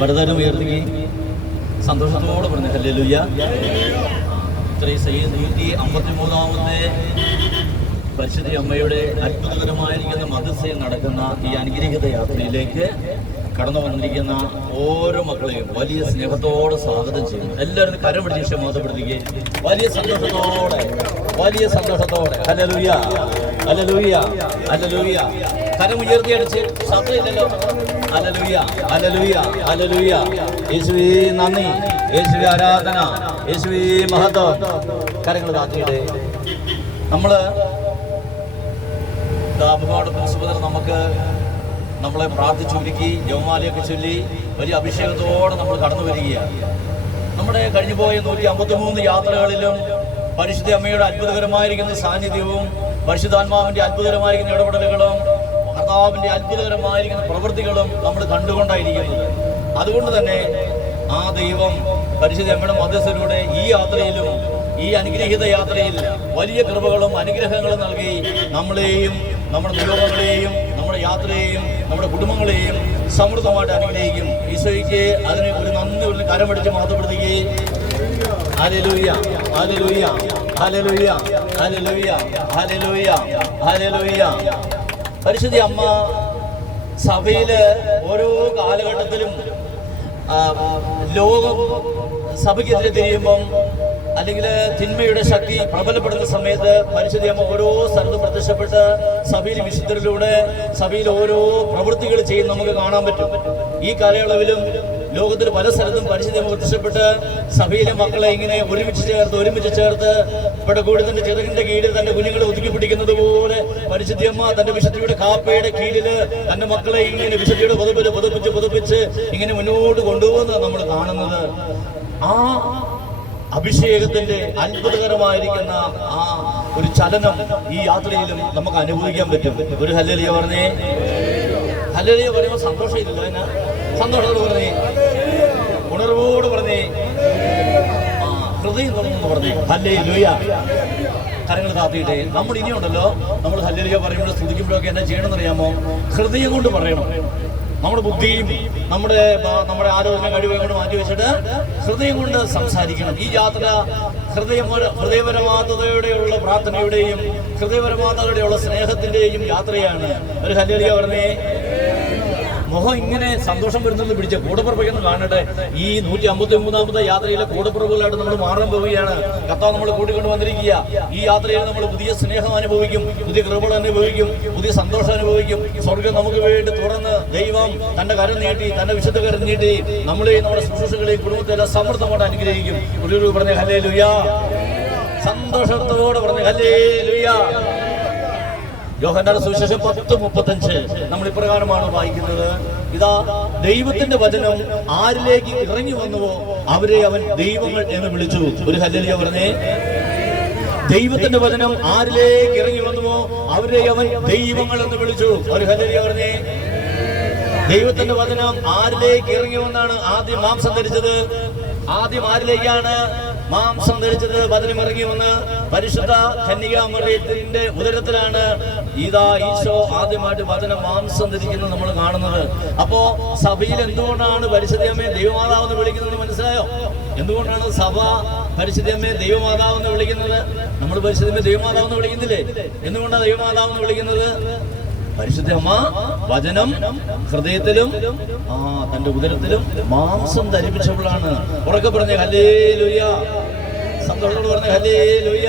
വരദാനം ഉയർത്തുകയും സന്തോഷത്തോടെ പറഞ്ഞു ഹല്ലേലൂയ. ഇത്രയും 153ാമത്തെ പരിശുദ്ധ അമ്മയുടെ അത്ഭുതകരമായിരിക്കുന്ന മധ്യസ്ഥയിൽ നടക്കുന്ന ഈ അനുഗ്രഹീത യാത്രയിലേക്ക് കടന്നു വന്നിരിക്കുന്ന ഓരോ മക്കളെയും വലിയ സ്നേഹത്തോടെ സ്വാഗതം ചെയ്യുന്നു. എല്ലാവരും കരം പിടിച്ച് ക്ഷമതപ്പെടുത്തുകയും വലിയ സന്തോഷത്തോടെ ഹല്ലേലൂയ ഹല്ലേലൂയ ഹല്ലേലൂയ. കരം ഉയർത്തിയടിച്ച് ശബ്ദമില്ലല്ലോ. ഹല്ലേലൂയ ഹല്ലേലൂയ ഹല്ലേലൂയ. യേശുവേ നന്ദി, യേശുവേ ആരാധന, യേശുവേ മഹത്വം. കരങ്ങൾ താത്തിയിട്ട് നമ്മള് നമുക്ക് നമ്മളെ പ്രാർത്ഥിച്ചൊരുക്കി ജപമാലയൊക്കെ ചൊല്ലി വലിയ അഭിഷേകത്തോടെ നമ്മൾ കടന്നു വരികയാണ്. നമ്മുടെ കഴിഞ്ഞുപോയ 153 യാത്രകളിലും പരിശുദ്ധ അമ്മയുടെ അത്ഭുതകരമായിരിക്കുന്ന സാന്നിധ്യവും പരിശുദ്ധാത്മാവിന്റെ അത്ഭുതകരമായിരിക്കുന്ന ഇടപെടലുകളും കർത്താവിന്റെ അത്ഭുതകരമായിരിക്കുന്ന പ്രവൃത്തികളും നമ്മൾ കണ്ടുകൊണ്ടായിരിക്കുന്നത്. അതുകൊണ്ട് തന്നെ ആ ദൈവം പരിശുദ്ധ അമ്മയുടെ മധ്യസ്ഥയിലൂടെ ഈ യാത്രയിലും ഈ അനുഗ്രഹീത യാത്രയിൽ വലിയ കൃപകളും അനുഗ്രഹങ്ങളും നൽകി നമ്മളെയും നമ്മുടെ നിയോഗങ്ങളെയും നമ്മുടെ യാത്രയെയും നമ്മുടെ കുടുംബങ്ങളെയും സമൃദ്ധമായിട്ട് അനുഗ്രഹിക്കും. ഈശോയ്ക്ക് അതിന് ഒരു നന്ദി ഒരു കരമടിച്ച് മഹത്വപ്പെടുത്തുകയും ഹല്ലേലൂയ ഹല്ലേലൂയ ഹല്ലേലൂയ ഹല്ലേലൂയ ഹല്ലേലൂയ ഹല്ലേലൂയ. പരിശുദ്ധ അമ്മ സഭയില് ഓരോ കാലഘട്ടത്തിലും ലോകം സഭയ്ക്കെതിരെ തിരിയുമ്പം അല്ലെങ്കിൽ തിന്മയുടെ ശക്തി പ്രബലപ്പെടുന്ന സമയത്ത് പരിശുദ്ധ അമ്മ ഓരോ സ്ഥലത്തും പ്രത്യക്ഷപ്പെട്ട് സഭയിൽ വിശുദ്ധരിലൂടെ സഭയിൽ ഓരോ പ്രവൃത്തികൾ ചെയ്യുന്ന നമുക്ക് കാണാൻ പറ്റും. ഈ കാലയളവിലും ലോകത്തിൽ പല സ്ഥലത്തും പരിശുദ്ധ അമ്മ പ്രത്യക്ഷപ്പെട്ട് സഭയിലെ മക്കളെ ഇങ്ങനെ ഒരുമിച്ച് ചേർത്ത് പടകൂടത്തിന്റെ ചെറുകിന്റെ കീഴിൽ തന്റെ കുഞ്ഞുങ്ങളെ ഒതുക്കി പിടിക്കുന്നത് പോലെ പരിശുദ്ധ അമ്മ തന്റെ വിശുദ്ധിയുടെ കാപ്പയുടെ കീഴില് തന്റെ മക്കളെ ഇങ്ങനെ വിശുദ്ധിയുടെ പുതുപ്പിച്ച് ഇങ്ങനെ മുന്നോട്ട് കൊണ്ടുപോകുന്നത് നമ്മൾ കാണുന്നത്. ആ അഭിഷേകത്തിന്റെ അത്ഭുതകരമായിരിക്കുന്ന ആ ഒരു ചലനം ഈ യാത്രയിലും നമുക്ക് അനുഭവിക്കാൻ പറ്റും. ഒരു ഹല്ലേലൂയ പറഞ്ഞേ. ഹല്ലേലൂയ പറയുമ്പോൾ സന്തോഷമില്ലല്ലോ. എന്നാ സന്തോഷത്തോട് പറഞ്ഞേ, ഉണർവോട് പറഞ്ഞേ, ഹൃദയം തുറന്നു പറഞ്ഞേ ഹല്ലേലൂയ. കരങ്ങൾ താത്തിയിട്ടേ. നമ്മൾ ഇനിയുണ്ടല്ലോ, നമ്മൾ ഹല്ലേലൂയ പറയുമ്പോൾ സ്തുതിക്കുമ്പോഴൊക്കെ എന്നാ ചെയ്യണമെന്നറിയാമോ? ഹൃദയം കൊണ്ട് പറയണം. നമ്മുടെ ബുദ്ധിയും നമ്മുടെ ആലോചന കഴിവുകൾ കൊണ്ട് മാറ്റി വെച്ചിട്ട് ഹൃദയം കൊണ്ട് സംസാരിക്കണം. ഈ യാത്ര ഹൃദയപരമാർത്ഥതയോടെയുള്ള പ്രാർത്ഥനയുടെയും ഹൃദയപരമാർത്ഥതയോടെയുള്ള സ്നേഹത്തിന്റെയും യാത്രയാണ്. ഒരു ഹല്ലേലൂയ പറഞ്ഞേ. മുഖം ഇങ്ങനെ സന്തോഷം വരുന്നത് പിടിച്ച കൂടപ്പുറപ്പൊന്ന് കാണട്ടെ. ഈ 153ാമത്തെ യാത്രയിലെ കൂടപ്പുറപ്പുകളായിട്ട് നമ്മൾ മാറാൻ പോവുകയാണ്. കർത്താവ് നമ്മൾ കൂട്ടിക്കൊണ്ട് വന്നിരിക്കുക. ഈ യാത്രയിൽ നമ്മൾ പുതിയ സ്നേഹം അനുഭവിക്കും, പുതിയ കൃപകൾ അനുഭവിക്കും, പുതിയ സന്തോഷം അനുഭവിക്കും. സ്വർഗം നമുക്ക് വേണ്ടി തുറന്ന് ദൈവം തന്റെ കരം നീട്ടി, തന്റെ വിശുദ്ധ കരം നീട്ടി നമ്മളെയും നമ്മുടെ ശുശ്രൂഷകളെയും കുടുംബത്തെല്ലാം സമൃദ്ധമായിട്ട് അനുഗ്രഹിക്കും. ഒരു പറഞ്ഞ ഹല്ലേലൂയ. സന്തോഷത്തോടെ പറഞ്ഞ ഹല്ലേലൂയ. യോഹന്നാന്റെ സുവിശേഷം 10:35 നമ്മൾ ഇപ്രകാരമാണ് വായിക്കുന്നത്. ഇതാ ദൈവത്തിന്റെ വചനം ആരിലേക്ക് ഇറങ്ങി വന്നുവോ അവരെ അവൻ ദൈവങ്ങൾ എന്ന് വിളിച്ചു. ഒരു ഹല്ലേലൂയ പറഞ്ഞേ. ദൈവത്തിന്റെ വചനം ആരിലേക്ക് ഇറങ്ങി വന്നുവോ അവരെ അവൻ ദൈവങ്ങൾ എന്ന് വിളിച്ചു. ഒരു ഹല്ലേലൂയ പറഞ്ഞേ. ദൈവത്തിന്റെ വചനം ആരിലേക്ക് ഇറങ്ങി വന്നാണ് ആദ്യം മാംസം ധരിച്ചത്? ആദ്യം ആരിലേക്കാണ് മാംസം ധരിച്ചത്? വചനം ഇറങ്ങി വന്ന് പരിശുദ്ധ കന്യകാമറിയത്തിന്റെ ഉദരത്തിലാണ് ഇതാ ഈശോ ആദ്യമായിട്ട് വചനം മാംസം ധരിക്കുന്നത് നമ്മൾ കാണുന്നത്. അപ്പോ സഭയിൽ എന്തുകൊണ്ടാണ് പരിശുദ്ധയമ്മയെ ദൈവമാതാവെന്ന് വിളിക്കുന്നത് മനസ്സിലായോ? എന്തുകൊണ്ടാണ് സഭ പരിശുദ്ധയമ്മയെ ദൈവമാതാവെന്ന് വിളിക്കുന്നത്? നമ്മൾ പരിശുദ്ധയമ്മയെ ദൈവമാതാവെന്ന് വിളിക്കുന്നില്ലേ? എന്തുകൊണ്ടാണ് ദൈവമാതാവെന്ന് വിളിക്കുന്നത്? പരിശുദ്ധ അമ്മ വചനം ഹൃദയത്തിലും തന്റെ ഉദരത്തിലും മാംസം ധരിപ്പിച്ചപ്പോഴാണ്. ഉറക്കെ പറഞ്ഞ ഹല്ലേലൂയ. സന്തോഷത്തോട് പറഞ്ഞ ഹല്ലേലൂയ.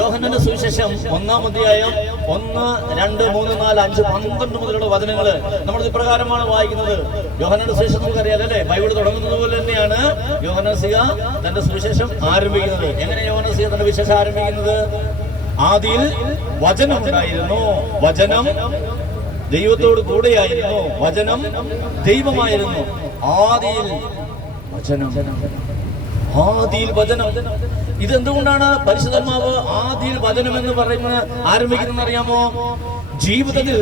യോഹന്നാന്റെ സുവിശേഷം 1-ാം അധ്യായം 1, 2, 3, 4, 5, 12 മുതലുള്ള വചനങ്ങള് നമ്മൾ ഇപ്രകാരമാണ് വായിക്കുന്നത്. യോഹന്നാന്റെ സുവിശേഷം നമുക്കറിയാം അല്ലേ? ബൈബിൾ തുടങ്ങുന്നത് പോലെ തന്നെയാണ് യോഹന്നാൻ ശ്ലീഹ തന്റെ സുവിശേഷം ആരംഭിക്കുന്നത്. എങ്ങനെ യോഹന്നാൻ ശ്ലീഹ തന്റെ വിശേഷം ആരംഭിക്കുന്നത്? ആദിയിൽ വചനം ഉണ്ടായിരുന്നു, വചനം ദൈവത്തോട് കൂടെയായിരുന്നു, വചനം ദൈവമായിരുന്നു. ആദിയിൽ വചനം, ആദിയിൽ വചനം. ഇതെന്തുകൊണ്ടാണ് പരിശുദ്ധാത്മാവ് ആദിയിൽ വചനം എന്ന് പറയുന്നത് ആരംഭിക്കുന്നത് അറിയാമോ? ജീവിതത്തിൽ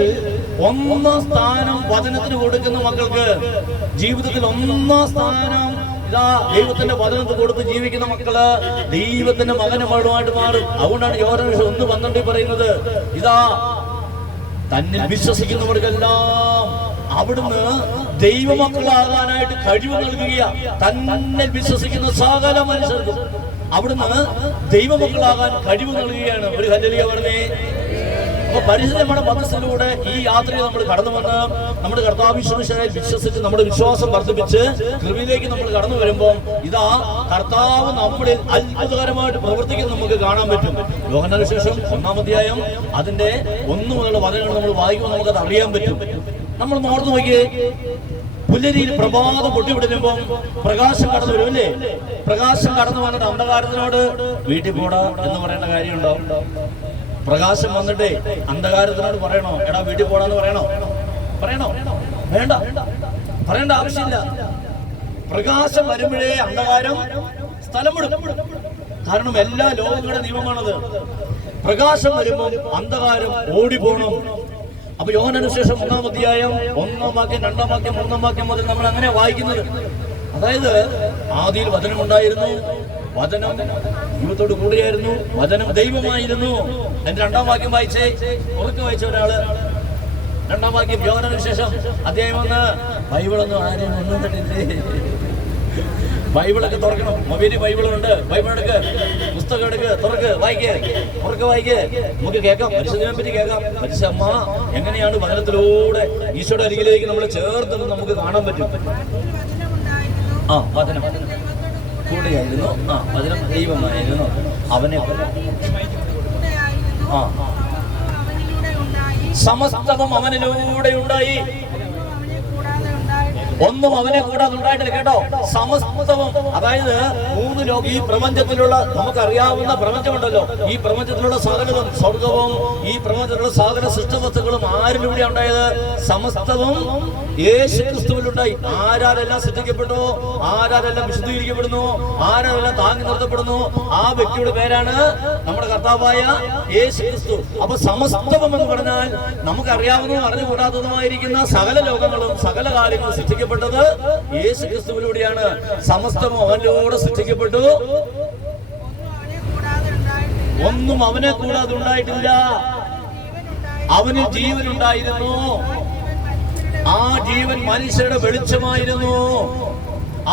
1-ാം സ്ഥാനം വചനത്തിന് കൊടുക്കുന്ന മക്കൾക്ക്, ജീവിതത്തിൽ 1-ാം സ്ഥാനം ഇതാ ദൈവത്തിന്റെ വചനത്തിൽ കൊടുത്ത് ജീവിക്കുന്ന മക്കള് ദൈവത്തിന്റെ മകനും മകളുമായിട്ട് മാറും. അതുകൊണ്ടാണ് യോഹന്നാൻ 1:12 പറയുന്നത്, ഇതാ തന്നിൽ വിശ്വസിക്കുന്നവർക്കെല്ലാം അവിടുന്ന് ദൈവമക്കളാകാനായിട്ട് കഴിവ് നൽകുകയാ. തന്നെ വിശ്വസിക്കുന്ന സകല മനുഷ്യർക്കും അവിടുന്ന് ദൈവമക്കളാകാൻ കഴിവ് നൽകുകയാണ്. ഒരു ഹല്ലേലൂയ പറഞ്ഞേ. അപ്പൊ പരിശുദ്ധമായ മതത്തിലൂടെ ഈ യാത്രയിൽ നമ്മൾ കടന്നു വന്ന് നമ്മുടെ കർത്താവിശ്വസിനെ വിശ്വസിച്ച് നമ്മുടെ വിശ്വാസം വർദ്ധിപ്പിച്ച് കൃപയിലേക്ക് നമ്മൾ കടന്നു വരുമ്പോൾ ഇതാ കർത്താവ് നമ്മളിൽ അത്ഭുതകരമായിട്ട് പ്രവർത്തിക്കുന്ന നമുക്ക് കാണാൻ പറ്റും. യോഹന്നാന്റെ സുവിശേഷം 1-ാം അധ്യായം അതിന്റെ 1 മുതലുള്ള വചനങ്ങൾ നമ്മൾ വായിക്കുമ്പോൾ നമുക്കത് അറിയാൻ പറ്റും. നമ്മൾ നോർന്നു നോക്കിയേ, പുലരിയിൽ പ്രഭാതം പൊട്ടിവിടുമ്പോൾ പ്രകാശം കടന്നു വരും അല്ലേ? പ്രകാശം കടന്നു വന്നിട്ട് അന്ധകാരത്തിനോട് വീട്ടിൽ പോടാ എന്ന് പറയേണ്ട കാര്യമുണ്ടോ? പ്രകാശം വന്നിട്ടേ അന്ധകാരത്തിനോട് പറയണോ എടാ വീട്ടിൽ പോടാന്ന് പറയണോ? വേണ്ട, പറയേണ്ട ആവശ്യമില്ല. പ്രകാശം വരുമ്പോഴേ അന്ധകാരം സ്ഥലം വിടും. കാരണം എല്ലാ ലോകങ്ങളുടെ നിയമമാണത്. പ്രകാശം വരുമ്പോൾ അന്ധകാരം ഓടിപ്പോണം. അപ്പൊ യോഹന്നാന്റെ സുവിശേഷം 1-ാം അധ്യായം 1-ാം വാക്യം 2-ാം വാക്യം 3-ാം വാക്യം മുതൽ നമ്മൾ അങ്ങനെ വായിക്കുന്നത്. അതായത് ആദിയിൽ വചനം ഉണ്ടായിരുന്നു, വചനം ദൈവത്തോട് കൂടിയായിരുന്നു, വചനം ദൈവമായിരുന്നു. എന്റെ 2-ാം വാക്യം വായിച്ചേ, ഉറക്കെ വായിച്ച ഒരാള്. 2-ാം വാക്യം യോഹന്നാന്റെ സുവിശേഷം അധ്യായം 1. ബൈബിളൊന്നും ആരെയും ഒന്നും കണ്ടില്ലേ? ബൈബിളൊക്കെ തുറക്കണം. മൊബൈലിൽ ബൈബിളുണ്ട്. ബൈബിൾ എടുക്ക്, പുസ്തകം എടുക്ക്, തുറക്ക്, വായിക്ക്, ഉറക്കെ വായിക്ക്. നമുക്ക് കേൾക്കാം, പരിശുദ്ധനെ പറ്റി കേൾക്കാം. പരിശുദ്ധ അമ്മ എങ്ങനെയാണ് വചനത്തിലൂടെ ഈശോയുടെ അരികിലേക്ക് നമ്മൾ ചേർത്ത് നമുക്ക് കാണാൻ പറ്റും. വചനം കൂടെയായിരുന്നു, വചനം ദൈവമായിരുന്നു, അവനെ സമസ്തവും അവനിലൂടെ ഉണ്ടായി, ഒന്നും അവനെ കൂടാതെ ഉണ്ടായിട്ടില്ല. കേട്ടോ, സമസ്തവും. അതായത് 3 ലോകം, ഈ പ്രപഞ്ചത്തിലുള്ള നമുക്കറിയാവുന്ന പ്രപഞ്ചമുണ്ടല്ലോ, ഈ പ്രപഞ്ചത്തിലുള്ള സകലതും, സ്വർഗവും ഈ പ്രപഞ്ചത്തിലുള്ള സകല സൃഷ്ടവസ്തുക്കളും ആരിലൂടെ ഉണ്ടായത്? സമസ്തവും യേശു ക്രിസ്തുവിലുണ്ടായി. ആരാരെല്ലാം സൃഷ്ടിക്കപ്പെട്ടു, ആരാരെല്ലാം വിശുദ്ധീകരിക്കപ്പെടുന്നു, ആരാരെല്ലാം താങ്ങി നിർത്തപ്പെടുന്നു, ആ വ്യക്തിയുടെ പേരാണ് നമ്മുടെ കർത്താവായ യേശു ക്രിസ്തു. അപ്പൊ സമസ്തവം എന്ന് പറഞ്ഞാൽ നമുക്കറിയാവുന്നതും അറിഞ്ഞുകൂടാത്തതുമായിരിക്കുന്ന സകല ലോകങ്ങളും സകല കാര്യങ്ങളും സൃഷ്ടിക്കപ്പെട്ടത് യേശു ക്രിസ്തുവിലൂടെയാണ്. സമസ്തവും അവനിലൂടെ സൃഷ്ടിക്കപ്പെട്ടു, ഒന്നും അവനെ കൂടാതെ ഉണ്ടായിട്ടില്ല. അവന് ജീവനുണ്ടായിരുന്നു, ആ ജീവൻ മനുഷ്യരുടെ വെളിച്ചമായിരുന്നു.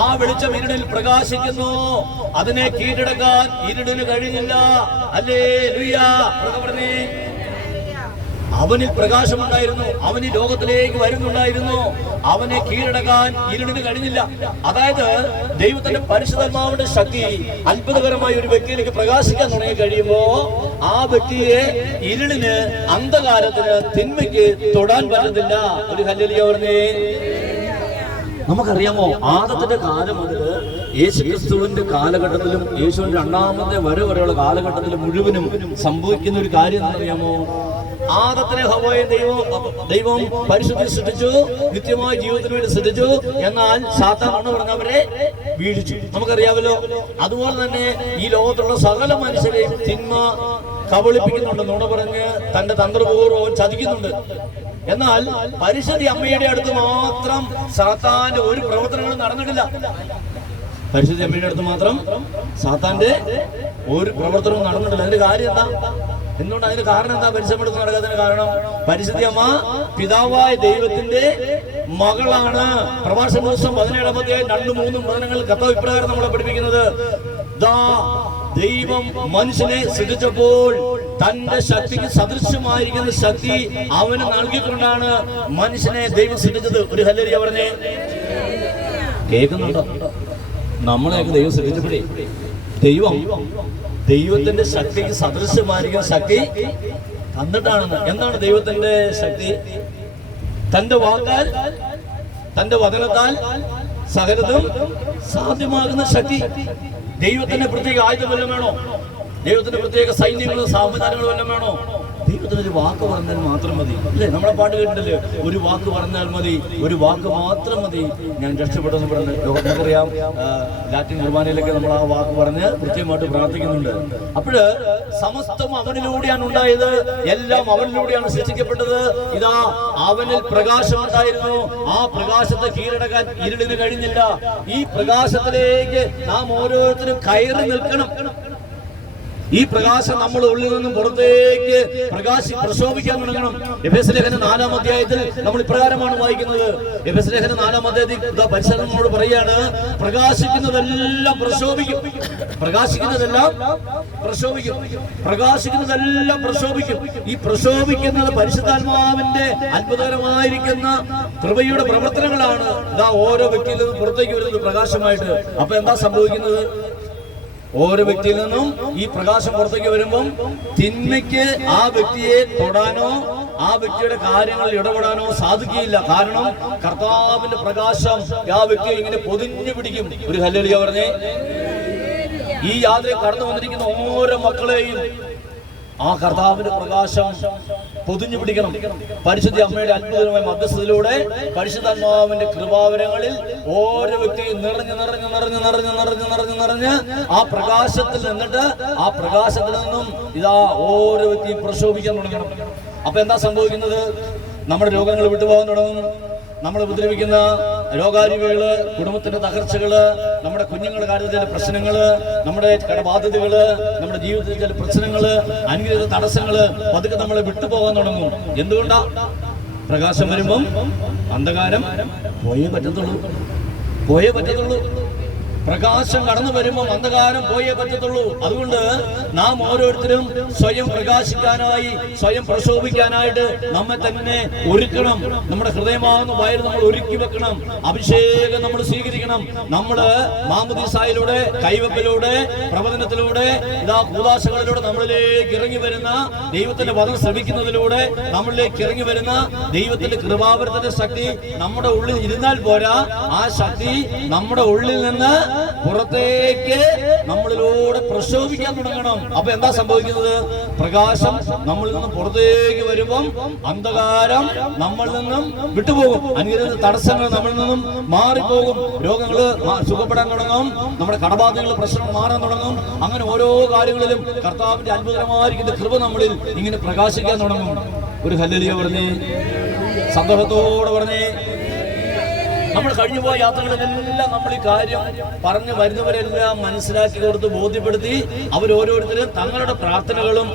ആ വെളിച്ചം ഇരുളിൽ പ്രകാശിക്കുന്നു, അതിനെ കീഴടക്കാൻ ഇരുളിന് കഴിഞ്ഞില്ല. ഹല്ലേലൂയ. പറഞ്ഞേ, അവനിൽ പ്രകാശമുണ്ടായിരുന്നു, അവന് ലോകത്തിലേക്ക് വരുന്നുണ്ടായിരുന്നു, അവനെ കീഴടക്കാൻ ഇരുളിന് കഴിഞ്ഞില്ല. അതായത് ദൈവത്തിന്റെ പരിശുദ്ധാത്മാവിന്റെ ശക്തി അത്ഭുതകരമായ ഒരു വ്യക്തിയിലേക്ക് പ്രകാശിക്കാൻ തുടങ്ങി കഴിയുമ്പോ ആ വ്യക്തിയെ ഇരുളിന്, അന്ധകാരത്തിന്, തിന്മയ്ക്ക് തൊടാൻ പറ്റത്തില്ല. ഒരു ഹല്ലേലൂയ പറഞ്ഞേ. നമുക്കറിയാമോ, ആദത്തിന്റെ കാലം മുതൽ യേശു ക്രിസ്തുവിന്റെ കാലഘട്ടത്തിലും യേശുവിന്റെ 2ാമത്തെ വരെയുള്ള കാലഘട്ടത്തിലും മുഴുവനും സംഭവിക്കുന്ന ഒരു കാര്യം എന്നറിയാമോ? ആദത്തിനെ ഹവ്വയെ ദൈവം പരിശുദ്ധി സൃഷ്ടിച്ചു, നിത്യമായ ജീവിതത്തിന് വേണ്ടി സൃഷ്ടിച്ചു. എന്നാൽ സാത്താൻ എന്ന് പറഞ്ഞവരെ വീഴിച്ചു. നമുക്കറിയാമല്ലോ. അതുപോലെ തന്നെ ഈ ലോകത്തുള്ള സകല മനുഷ്യരെയും തിന്മ കബളിപ്പിക്കുന്നുണ്ട്, നുണ പറഞ്ഞ് തന്റെ തന്ത്രപൂർവ്വം ചതിക്കുന്നുണ്ട്. എന്നാൽ പരിശുദ്ധി അമ്മയുടെ അടുത്ത് മാത്രം സാത്താന്റെ ഒരു പ്രവർത്തനങ്ങളും നടന്നിട്ടില്ല. പരിശുദ്ധി അമ്മയുടെ അടുത്ത് മാത്രം സാത്താന്റെ ഒരു പ്രവർത്തനവും നടന്നിട്ടില്ല. അതിന്റെ കാര്യം എന്താ? എന്തുകൊണ്ട്? അതിന് കാരണം എന്താ? പരിശുദ്ധ നടക്കാത്തതിന് കാരണം പരിശുദ്ധി അമ്മ പിതാവായ ദൈവത്തിന്റെ മകളാണ്. പ്രഭാഷണ ദിവസം 17-ാം അധ്യായം 2-3 വചനങ്ങൾ കർത്താവ് ഇപ്രകാരം നമ്മളെ പഠിപ്പിക്കുന്നത്. ദൈവം മനുഷ്യനെ സൃഷ്ടിച്ചപ്പോൾ തന്റെ ശക്തിക്ക് സദൃശ്യമായിരിക്കുന്ന ശക്തി അവന് നൽകിക്കൊണ്ടാണ് മനുഷ്യനെ ദൈവം സൃഷ്ടിച്ചത്. ഒരു ഹല്ലേലൂയ പറഞ്ഞേ. കേൾക്കുന്നുണ്ടോ? നമ്മളെയൊക്കെ ദൈവം സൃഷ്ടിച്ചപ്പോഴേ ദൈവത്തിന്റെ ശക്തിക്ക് സദൃശ്യമായിരിക്കുന്ന ശക്തി തന്നിട്ടാണെന്ന്. എന്താണ് ദൈവത്തിന്റെ ശക്തി? തന്റെ വാക്കാൽ, തന്റെ വചനത്താൽ സകലതും സാധ്യമാകുന്ന ശക്തി. ദൈവത്തിന്റെ പ്രത്യേക ആയുധം വല്ലതും വേണോ? ദൈവത്തിന്റെ പ്രത്യേക സൈന്യങ്ങളും സംവിധാനങ്ങളും വല്ലതും വേണോ? ദൈവത്തിനൊരു വാക്ക് പറഞ്ഞാൽ മാത്രം മതി. അല്ലേ? നമ്മളെ പാട്ട് കേട്ടില്ലേ, ഒരു വാക്ക് പറഞ്ഞാൽ മതി, ഒരു വാക്ക് മാത്രം മതി, ഞാൻ രക്ഷപ്പെട്ടെന്ന് പറഞ്ഞ്. നമുക്കറിയാം, ലാറ്റിൻ കുർബാനയിലൊക്കെ നമ്മൾ ആ വാക്ക് പറഞ്ഞ് കൃത്യമായിട്ട് പ്രാർത്ഥിക്കുന്നുണ്ട്. അപ്പോഴ് സമസ്തം അവനിലൂടെയാണ് ഉണ്ടായത്, എല്ലാം അവനിലൂടെയാണ് സൃഷ്ടിക്കപ്പെട്ടത്. ഇതാ അവനിൽ പ്രകാശം ഉണ്ടായിരുന്നു, ആ പ്രകാശത്തെ കീഴടക്കാൻ ഇരുളിന് കഴിഞ്ഞില്ല. ഈ പ്രകാശത്തിലേക്ക് നാം ഓരോരുത്തരും കയറി നിൽക്കണം. ഈ പ്രകാശം നമ്മുടെ ഉള്ളിൽ നിന്നും പുറത്തേക്ക് പ്രശോഭിക്കാൻ തുടങ്ങണം. എഫെസ്യ ലേഖനം 4-ാം അധ്യായത്തിൽ നമ്മൾ ഇപ്രകാരമാണ് വായിക്കുന്നത്. എഫെസ്യ ലേഖനം 4-ാം അധ്യായത്തിൽ പരിശുദ്ധൻ നമ്മോട് പറയാണ്, പ്രകാശിക്കുന്നതെല്ലാം പ്രശോഭിക്കും. പ്രകാശിക്കുന്നതെല്ലാം പ്രശോഭിക്കും. പ്രകാശിക്കുന്നതെല്ലാം പ്രശോഭിക്കും. ഈ പ്രശോഭിക്കുന്നത് പരിശുദ്ധാത്മാവിന്റെ അത്ഭുതകരമായിരിക്കുന്ന കൃപയുടെ പ്രവർത്തനങ്ങളാണ്. ഇതാ ഓരോ വ്യക്തിയിൽ നിന്നും പുറത്തേക്ക് വരുന്നത് പ്രകാശമായിട്ട്. അപ്പൊ എന്താ സംഭവിക്കുന്നത്? ഓരോ വ്യക്തിയിൽ നിന്നും ഈ പ്രകാശം പുറത്തേക്ക് വരുമ്പം തിന്മയ്ക്ക് ആ വ്യക്തിയെ തൊടാനോ ആ വ്യക്തിയുടെ കാര്യങ്ങളിൽ ഇടപെടാനോ സാധിക്കുകയില്ല. കാരണം കർത്താവിന്റെ പ്രകാശം ആ വ്യക്തിയെ ഇങ്ങനെ പൊതിഞ്ഞു പിടിക്കും. ഒരു ഹല്ലേലൂയ പറഞ്ഞേ. ഈ യാത്രയിൽ കടന്നു വന്നിരിക്കുന്ന ഓരോ മക്കളെയും ആ കർത്താവിന്റെ പ്രകാശം പൊതിഞ്ഞു പിടിക്കണം. പരിശുദ്ധ അമ്മയുടെ അത്ഭുതമായ മധ്യസ്ഥതയിലൂടെ പരിശുദ്ധാത്മാവിന്റെ കൃപാവരങ്ങളിൽ ഓരോ വ്യക്തിയും നിറഞ്ഞ് ആ പ്രകാശത്തിൽ നിന്നിട്ട് ആ പ്രകാശത്തിൽ നിന്നും ഇതാ ഓരോ വ്യക്തിയും പ്രശോഭിക്കാൻ തുടങ്ങണം. അപ്പൊ എന്താ സംഭവിക്കുന്നത്? നമ്മുടെ രോഗങ്ങൾ വിട്ടുപോകാൻ തുടങ്ങും. നമ്മൾ ഉപദ്രവിക്കുന്ന രോഗാരികള്, കുടുംബത്തിന്റെ തകർച്ചകള്, നമ്മുടെ കുഞ്ഞുങ്ങളുടെ കാര്യത്തിൽ ചില പ്രശ്നങ്ങള്, നമ്മുടെ കടബാധ്യതകള്, നമ്മുടെ ജീവിതത്തിൽ ചില പ്രശ്നങ്ങള്, അനുഗ്രഹ തടസ്സങ്ങള് പതുക്കെ നമ്മളെ വിട്ടുപോകാൻ തുടങ്ങും. എന്തുകൊണ്ടാ? പ്രകാശം വരുമ്പം അന്ധകാരം പോയേ പറ്റത്തുള്ളൂ. പ്രകാശം കടന്നു വരുമ്പോൾ അന്ധകാരം പോയേ പറ്റത്തുള്ളൂ. അതുകൊണ്ട് നാം ഓരോരുത്തരും സ്വയം പ്രകാശിക്കാനായി, സ്വയം പ്രശോഭിക്കാനായിട്ട് നമ്മെ തന്നെ ഒരുക്കണം. നമ്മുടെ ഹൃദയമാകുന്ന വയറ് നമ്മൾ ഒരുക്കി വെക്കണം. അഭിഷേകം നമ്മൾ സ്വീകരിക്കണം. നമ്മള് മാമോദീസായിലൂടെ, കൈവെപ്പിലൂടെ, പ്രവചനത്തിലൂടെ, ഇതാ കൂദാശകളിലൂടെ നമ്മളിലേക്ക് ഇറങ്ങി വരുന്ന ദൈവത്തിന്റെ വചനം ശ്രമിക്കുന്നതിലൂടെ നമ്മളിലേക്ക് ഇറങ്ങി വരുന്ന ദൈവത്തിന്റെ കൃപാവരത്തിന്റെ ശക്തി നമ്മുടെ ഉള്ളിൽ ഇരുന്നാൽ പോരാ. ആ ശക്തി നമ്മുടെ ഉള്ളിൽ നിന്ന് പുറത്തേക്ക് നമ്മളിലൂടെ പ്രശോഭിക്കാൻ തുടങ്ങണം. അപ്പൊ എന്താ സംഭവിക്കുന്നത്? പ്രകാശം നമ്മളിൽ നിന്നും പുറത്തേക്ക് വരുമ്പം അന്ധകാരം നമ്മളിൽ നിന്നും വിട്ടുപോകും. അനുഗ്രഹ തടസ്സങ്ങൾ നമ്മളിൽ നിന്നും മാറിപ്പോകും. രോഗങ്ങള് സുഖപ്പെടാൻ തുടങ്ങും. നമ്മുടെ കടബാധകൾ പ്രശ്നം മാറാൻ തുടങ്ങും. അങ്ങനെ ഓരോ കാര്യങ്ങളിലും കർത്താവിന്റെ അത്ഭുതകരമായിരിക്കുന്ന കൃപ നമ്മളിൽ ഇങ്ങനെ പ്രകാശിക്കാൻ തുടങ്ങും. ഒരു ഹല്ലേലൂയ പറഞ്ഞേ, സന്തോഷത്തോടെ പറഞ്ഞേ. നമ്മൾ കഴിഞ്ഞുപോയ യാത്രകളിലെല്ലാം നമ്മൾ ഈ കാര്യം പറഞ്ഞു വരുന്നവരെല്ലാം മനസ്സിലാക്കി കൊടുത്ത് ബോധ്യപ്പെടുത്തി അവരോരോരുത്തരും തങ്ങളുടെ പ്രാർത്ഥനകളും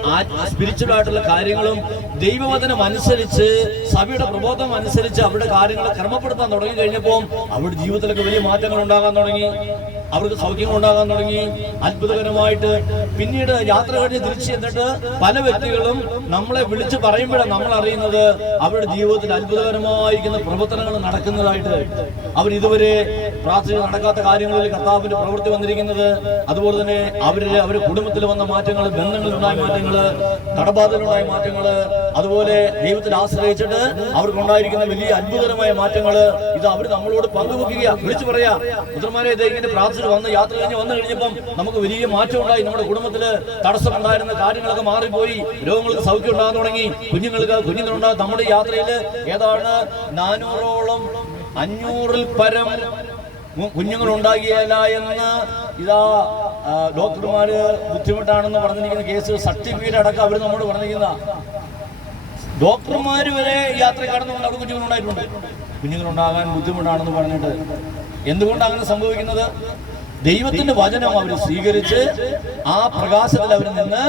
സ്പിരിച്വൽ ആയിട്ടുള്ള കാര്യങ്ങളും ദൈവവചനം അനുസരിച്ച്, സഭയുടെ പ്രബോധനം അനുസരിച്ച് അവരുടെ കാര്യങ്ങളെ ക്രമപ്പെടുത്താൻ തുടങ്ങി കഴിഞ്ഞപ്പോൾ അവരുടെ ജീവിതത്തിലൊക്കെ വലിയ മാറ്റങ്ങൾ ഉണ്ടാകാൻ തുടങ്ങി. അവർക്ക് സൗഖ്യങ്ങൾ ഉണ്ടാകാൻ തുടങ്ങി. അത്ഭുതകരമായിട്ട് പിന്നീട് യാത്ര കഴിഞ്ഞ് തിരിച്ചു ചെന്നിട്ട് പല വ്യക്തികളും നമ്മളെ വിളിച്ചു പറയുമ്പോഴാണ് നമ്മൾ അറിയുന്നത് അവരുടെ ജീവിതത്തിൽ അത്ഭുതകരമായിരിക്കുന്ന പ്രവർത്തനങ്ങൾ നടക്കുന്നതായിട്ട്. അവരിതുവരെ പ്രാർത്ഥന നടക്കാത്ത കാര്യങ്ങളിൽ കർത്താവിന്റെ പ്രവൃത്തി വന്നിരിക്കുന്നത്. അതുപോലെ തന്നെ അവരുടെ കുടുംബത്തിൽ വന്ന മാറ്റങ്ങൾ, ബന്ധങ്ങളിലുണ്ടായ മാറ്റങ്ങൾ, കടബാധയിലുണ്ടായ മാറ്റങ്ങൾ, അതുപോലെ ദൈവത്തിൽ ആശ്രയിച്ചിട്ട് അവർക്കുണ്ടായിരിക്കുന്ന വലിയ അത്ഭുതകരമായ മാറ്റങ്ങൾ ഇത് അവർ നമ്മളോട് പങ്കുവെക്കുക, വിളിച്ചു പറയാ. പുത്രന്മാരെ ഇങ്ങനെ പ്രാർത്ഥിച്ചു വന്ന് യാത്ര കഴിഞ്ഞ് വന്നു കഴിഞ്ഞപ്പം നമുക്ക് വലിയ മാറ്റം ഉണ്ടായി. നമ്മുടെ കുടുംബത്തില് തടസ്സമുണ്ടായിരുന്ന കാര്യങ്ങളൊക്കെ മാറിപ്പോയി. രോഗങ്ങൾക്ക് സൗഖ്യം ഉണ്ടാകാൻ തുടങ്ങി. കുഞ്ഞുങ്ങളുണ്ടാകും. നമ്മുടെ യാത്രയിൽ ഏതാണ് 500-ൽ പരം കുഞ്ഞുങ്ങൾ ഉണ്ടാകിയല്ല എന്ന് ഇതാ ഡോക്ടർമാര് ബുദ്ധിമുട്ടാണെന്ന് പറഞ്ഞിരിക്കുന്ന കേസ് സർട്ടിഫിക്കറ്റ് അടക്കം അവർ നമ്മോട് പറഞ്ഞിരിക്കുന്ന ഡോക്ടർമാര് വരെ യാത്ര കടന്നുകൊണ്ട് അവിടെ കുഞ്ഞുങ്ങളുണ്ടായിട്ടുണ്ട്. കുഞ്ഞുങ്ങളുണ്ടാകാൻ ബുദ്ധിമുട്ടാണെന്ന് പറഞ്ഞിട്ട് എന്തുകൊണ്ടാണ് അങ്ങനെ സംഭവിക്കുന്നത്? ദൈവത്തിന്റെ വചനം അവർ സ്വീകരിച്ച് ആ പ്രകാശത്തിൽ അവർ നിന്ന്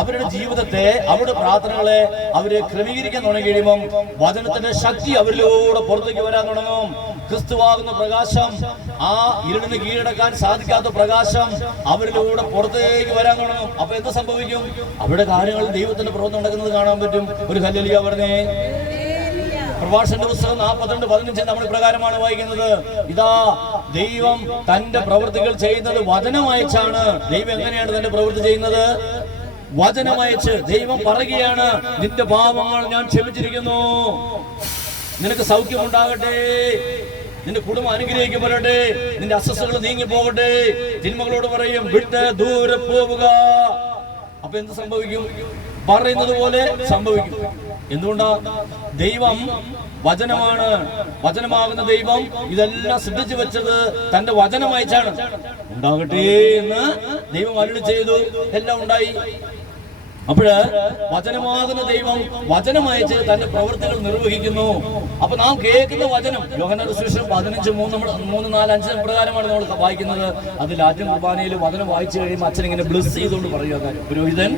അവരുടെ ജീവിതത്തെ, അവരുടെ പ്രാർത്ഥനകളെ അവരെ ക്രമീകരിക്കാൻ തുടങ്ങി കഴിയുമ്പം വചനത്തിന്റെ ശക്തി അവരിലൂടെ പുറത്തേക്ക് വരാൻ തുടങ്ങും. ക്രിസ്തുവാകുന്ന പ്രകാശം, ആ ഇരുളിന് കീഴടക്കാൻ സാധിക്കാത്ത പ്രകാശം അവരിലൂടെ പുറത്തേക്ക് വരാൻ തുടങ്ങും. അപ്പൊ എന്ത് സംഭവിക്കും? അവരുടെ കാര്യങ്ങളിൽ ദൈവത്തിന്റെ പ്രവർത്തനം നടക്കുന്നത് കാണാൻ പറ്റും. ഒരു ഹല്ലേലൂയ പറഞ്ഞേ. പ്രഭാഷണന്റെ പുസ്തകം 42:15 നമ്മൾ പ്രകാരമാണ് വായിക്കുന്നത്. ഇതാ ദൈവം തന്റെ പ്രവൃത്തികൾ ചെയ്യുന്നത് വചനമയച്ചാണ്. ദൈവം എങ്ങനെയാണ് തന്റെ പ്രവൃത്തി ചെയ്യുന്നത്? വചനമയച്ച്. ദൈവം പറയുകയാണ്, നിന്റെ പാപങ്ങൾ ഞാൻ ക്ഷമിച്ചിരിക്കുന്നു, നിനക്ക് സൗഖ്യമുണ്ടാകട്ടെ, നിന്റെ കുടുംബം അനുഗ്രഹിക്കപ്പെടട്ടെ, നിന്റെ അസ്വസ്ഥതകൾ നീങ്ങി പോകട്ടെ. തിന്മകളോട് പറയും, വിട്ട് ദൂരെ പോവുക. അപ്പൊ എന്ത് സംഭവിക്കും? പറയുന്നത് പോലെ സംഭവിക്കും. എന്തുകൊണ്ടാ? ദൈവം വചനമാണ്. വചനമാകുന്ന ദൈവം ഇതെല്ലാം സൃഷ്ടിച്ചു വെച്ചത് തന്റെ വചനം അയച്ചാണ്. ഉണ്ടാകട്ടെ എന്ന് ദൈവം അരുളി ചെയ്തു. എല്ലാം ഉണ്ടായി. അപ്പോഴ് വചനമാകുന്ന ദൈവം വചനമയച്ച് തന്റെ പ്രവൃത്തികൾ നിർവഹിക്കുന്നു. അപ്പൊ നാം കേൾക്കുന്ന വചനം യോഹന്നാന്റെ സുവിശേഷം 15:3-4-5 പ്രകാരമാണ് നമ്മൾ വായിക്കുന്നത്. അത് ലാറ്റിൻ കുർബാനയിൽ വചനം വായിച്ചു കഴിയുമ്പോൾ അച്ഛൻ ഇങ്ങനെ ബ്ലസ് ചെയ്തുകൊണ്ട് പറയുക. പുരോഹിതൻ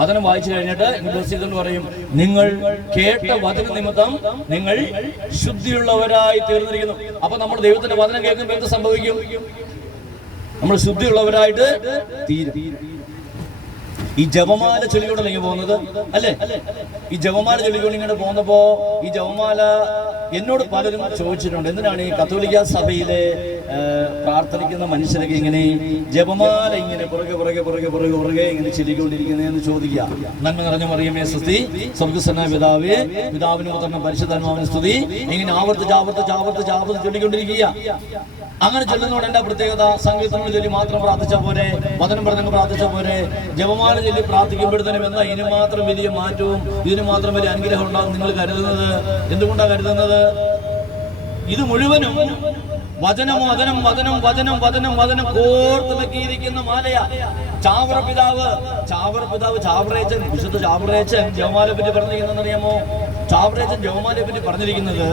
വചനം വായിച്ചു കഴിഞ്ഞിട്ട് ബ്ലസ് ചെയ്തുകൊണ്ട് പറയും, നിങ്ങൾ കേട്ട വചന നിമിത്തം നിങ്ങൾ ശുദ്ധിയുള്ളവരായി തീർന്നിരിക്കുന്നു. അപ്പൊ നമ്മൾ ദൈവത്തിന്റെ വചനം കേൾക്കുമ്പോൾ എന്ത് സംഭവിക്കും? നമ്മൾ ശുദ്ധിയുള്ളവരായിട്ട് തീരും. ഈ ജപമാല ചൊല്ലിക്കൊണ്ടല്ലേ ഇങ്ങനെ പോകുന്നത് അല്ലേ? ഈ ജപമാല ചൊല്ലിക്കൊണ്ട് ഇങ്ങനെ പോകുന്നപ്പോ ഈ ജപമാല എന്നോട് പലരും ചോദിച്ചിട്ടുണ്ട്, എന്തിനാണ് ഈ കത്തോലിക്ക സഭയിലെ പ്രാർത്ഥിക്കുന്ന മനുഷ്യരൊക്കെ ഇങ്ങനെ ജപമാല ഇങ്ങനെ പുറകെ ഇങ്ങനെ ചൊല്ലിക്കൊണ്ടിരിക്കുന്നതെന്ന് ചോദിക്കുക. നന്മ നിറഞ്ഞ മറിയമേ സ്തുതി, സ്വർഗ്ഗസ്ഥനായ പിതാവേ, പിതാവിന് പുത്രനും പരിശുദ്ധാത്മാവിന് സ്തുതി, ഇങ്ങനെ ആവർത്തിച്ച് ചൊല്ലിക്കൊണ്ടിരിക്കുക. അങ്ങനെ ചൊല്ലുന്നതുകൊണ്ട് എന്താ പ്രത്യേകത? സങ്കീർത്തനങ്ങൾ ചൊല്ലി മാത്രം പ്രാർത്ഥിച്ചാൽ പോരെ? വചനം പറഞ്ഞ് പ്രാർത്ഥിച്ചാൽ പോരെ? ജപമാല ചൊല്ലി പ്രാർത്ഥിക്കുമ്പോഴത്തേനും എന്താ ഇതിന് മാത്രം വലിയ മാറ്റവും ഇതിന് മാത്രം വലിയ അനുഗ്രഹം ഉണ്ടാകും നിങ്ങൾ കരുതുന്നത്? എന്തുകൊണ്ടാണ് കരുതുന്നത്? ഇത് മുഴുവനും വചനം കോർത്തിണക്കിയിരിക്കുന്ന മാലയാ. ചാവറേച്ചൻ വിശുദ്ധ ചാവറേച്ചൻ ജപമാലയെ പറ്റി പറഞ്ഞിരിക്കുന്നറിയാമോ? ചാവറേച്ചൻ ജപമാലയെ പറ്റി പറഞ്ഞിരിക്കുന്നത്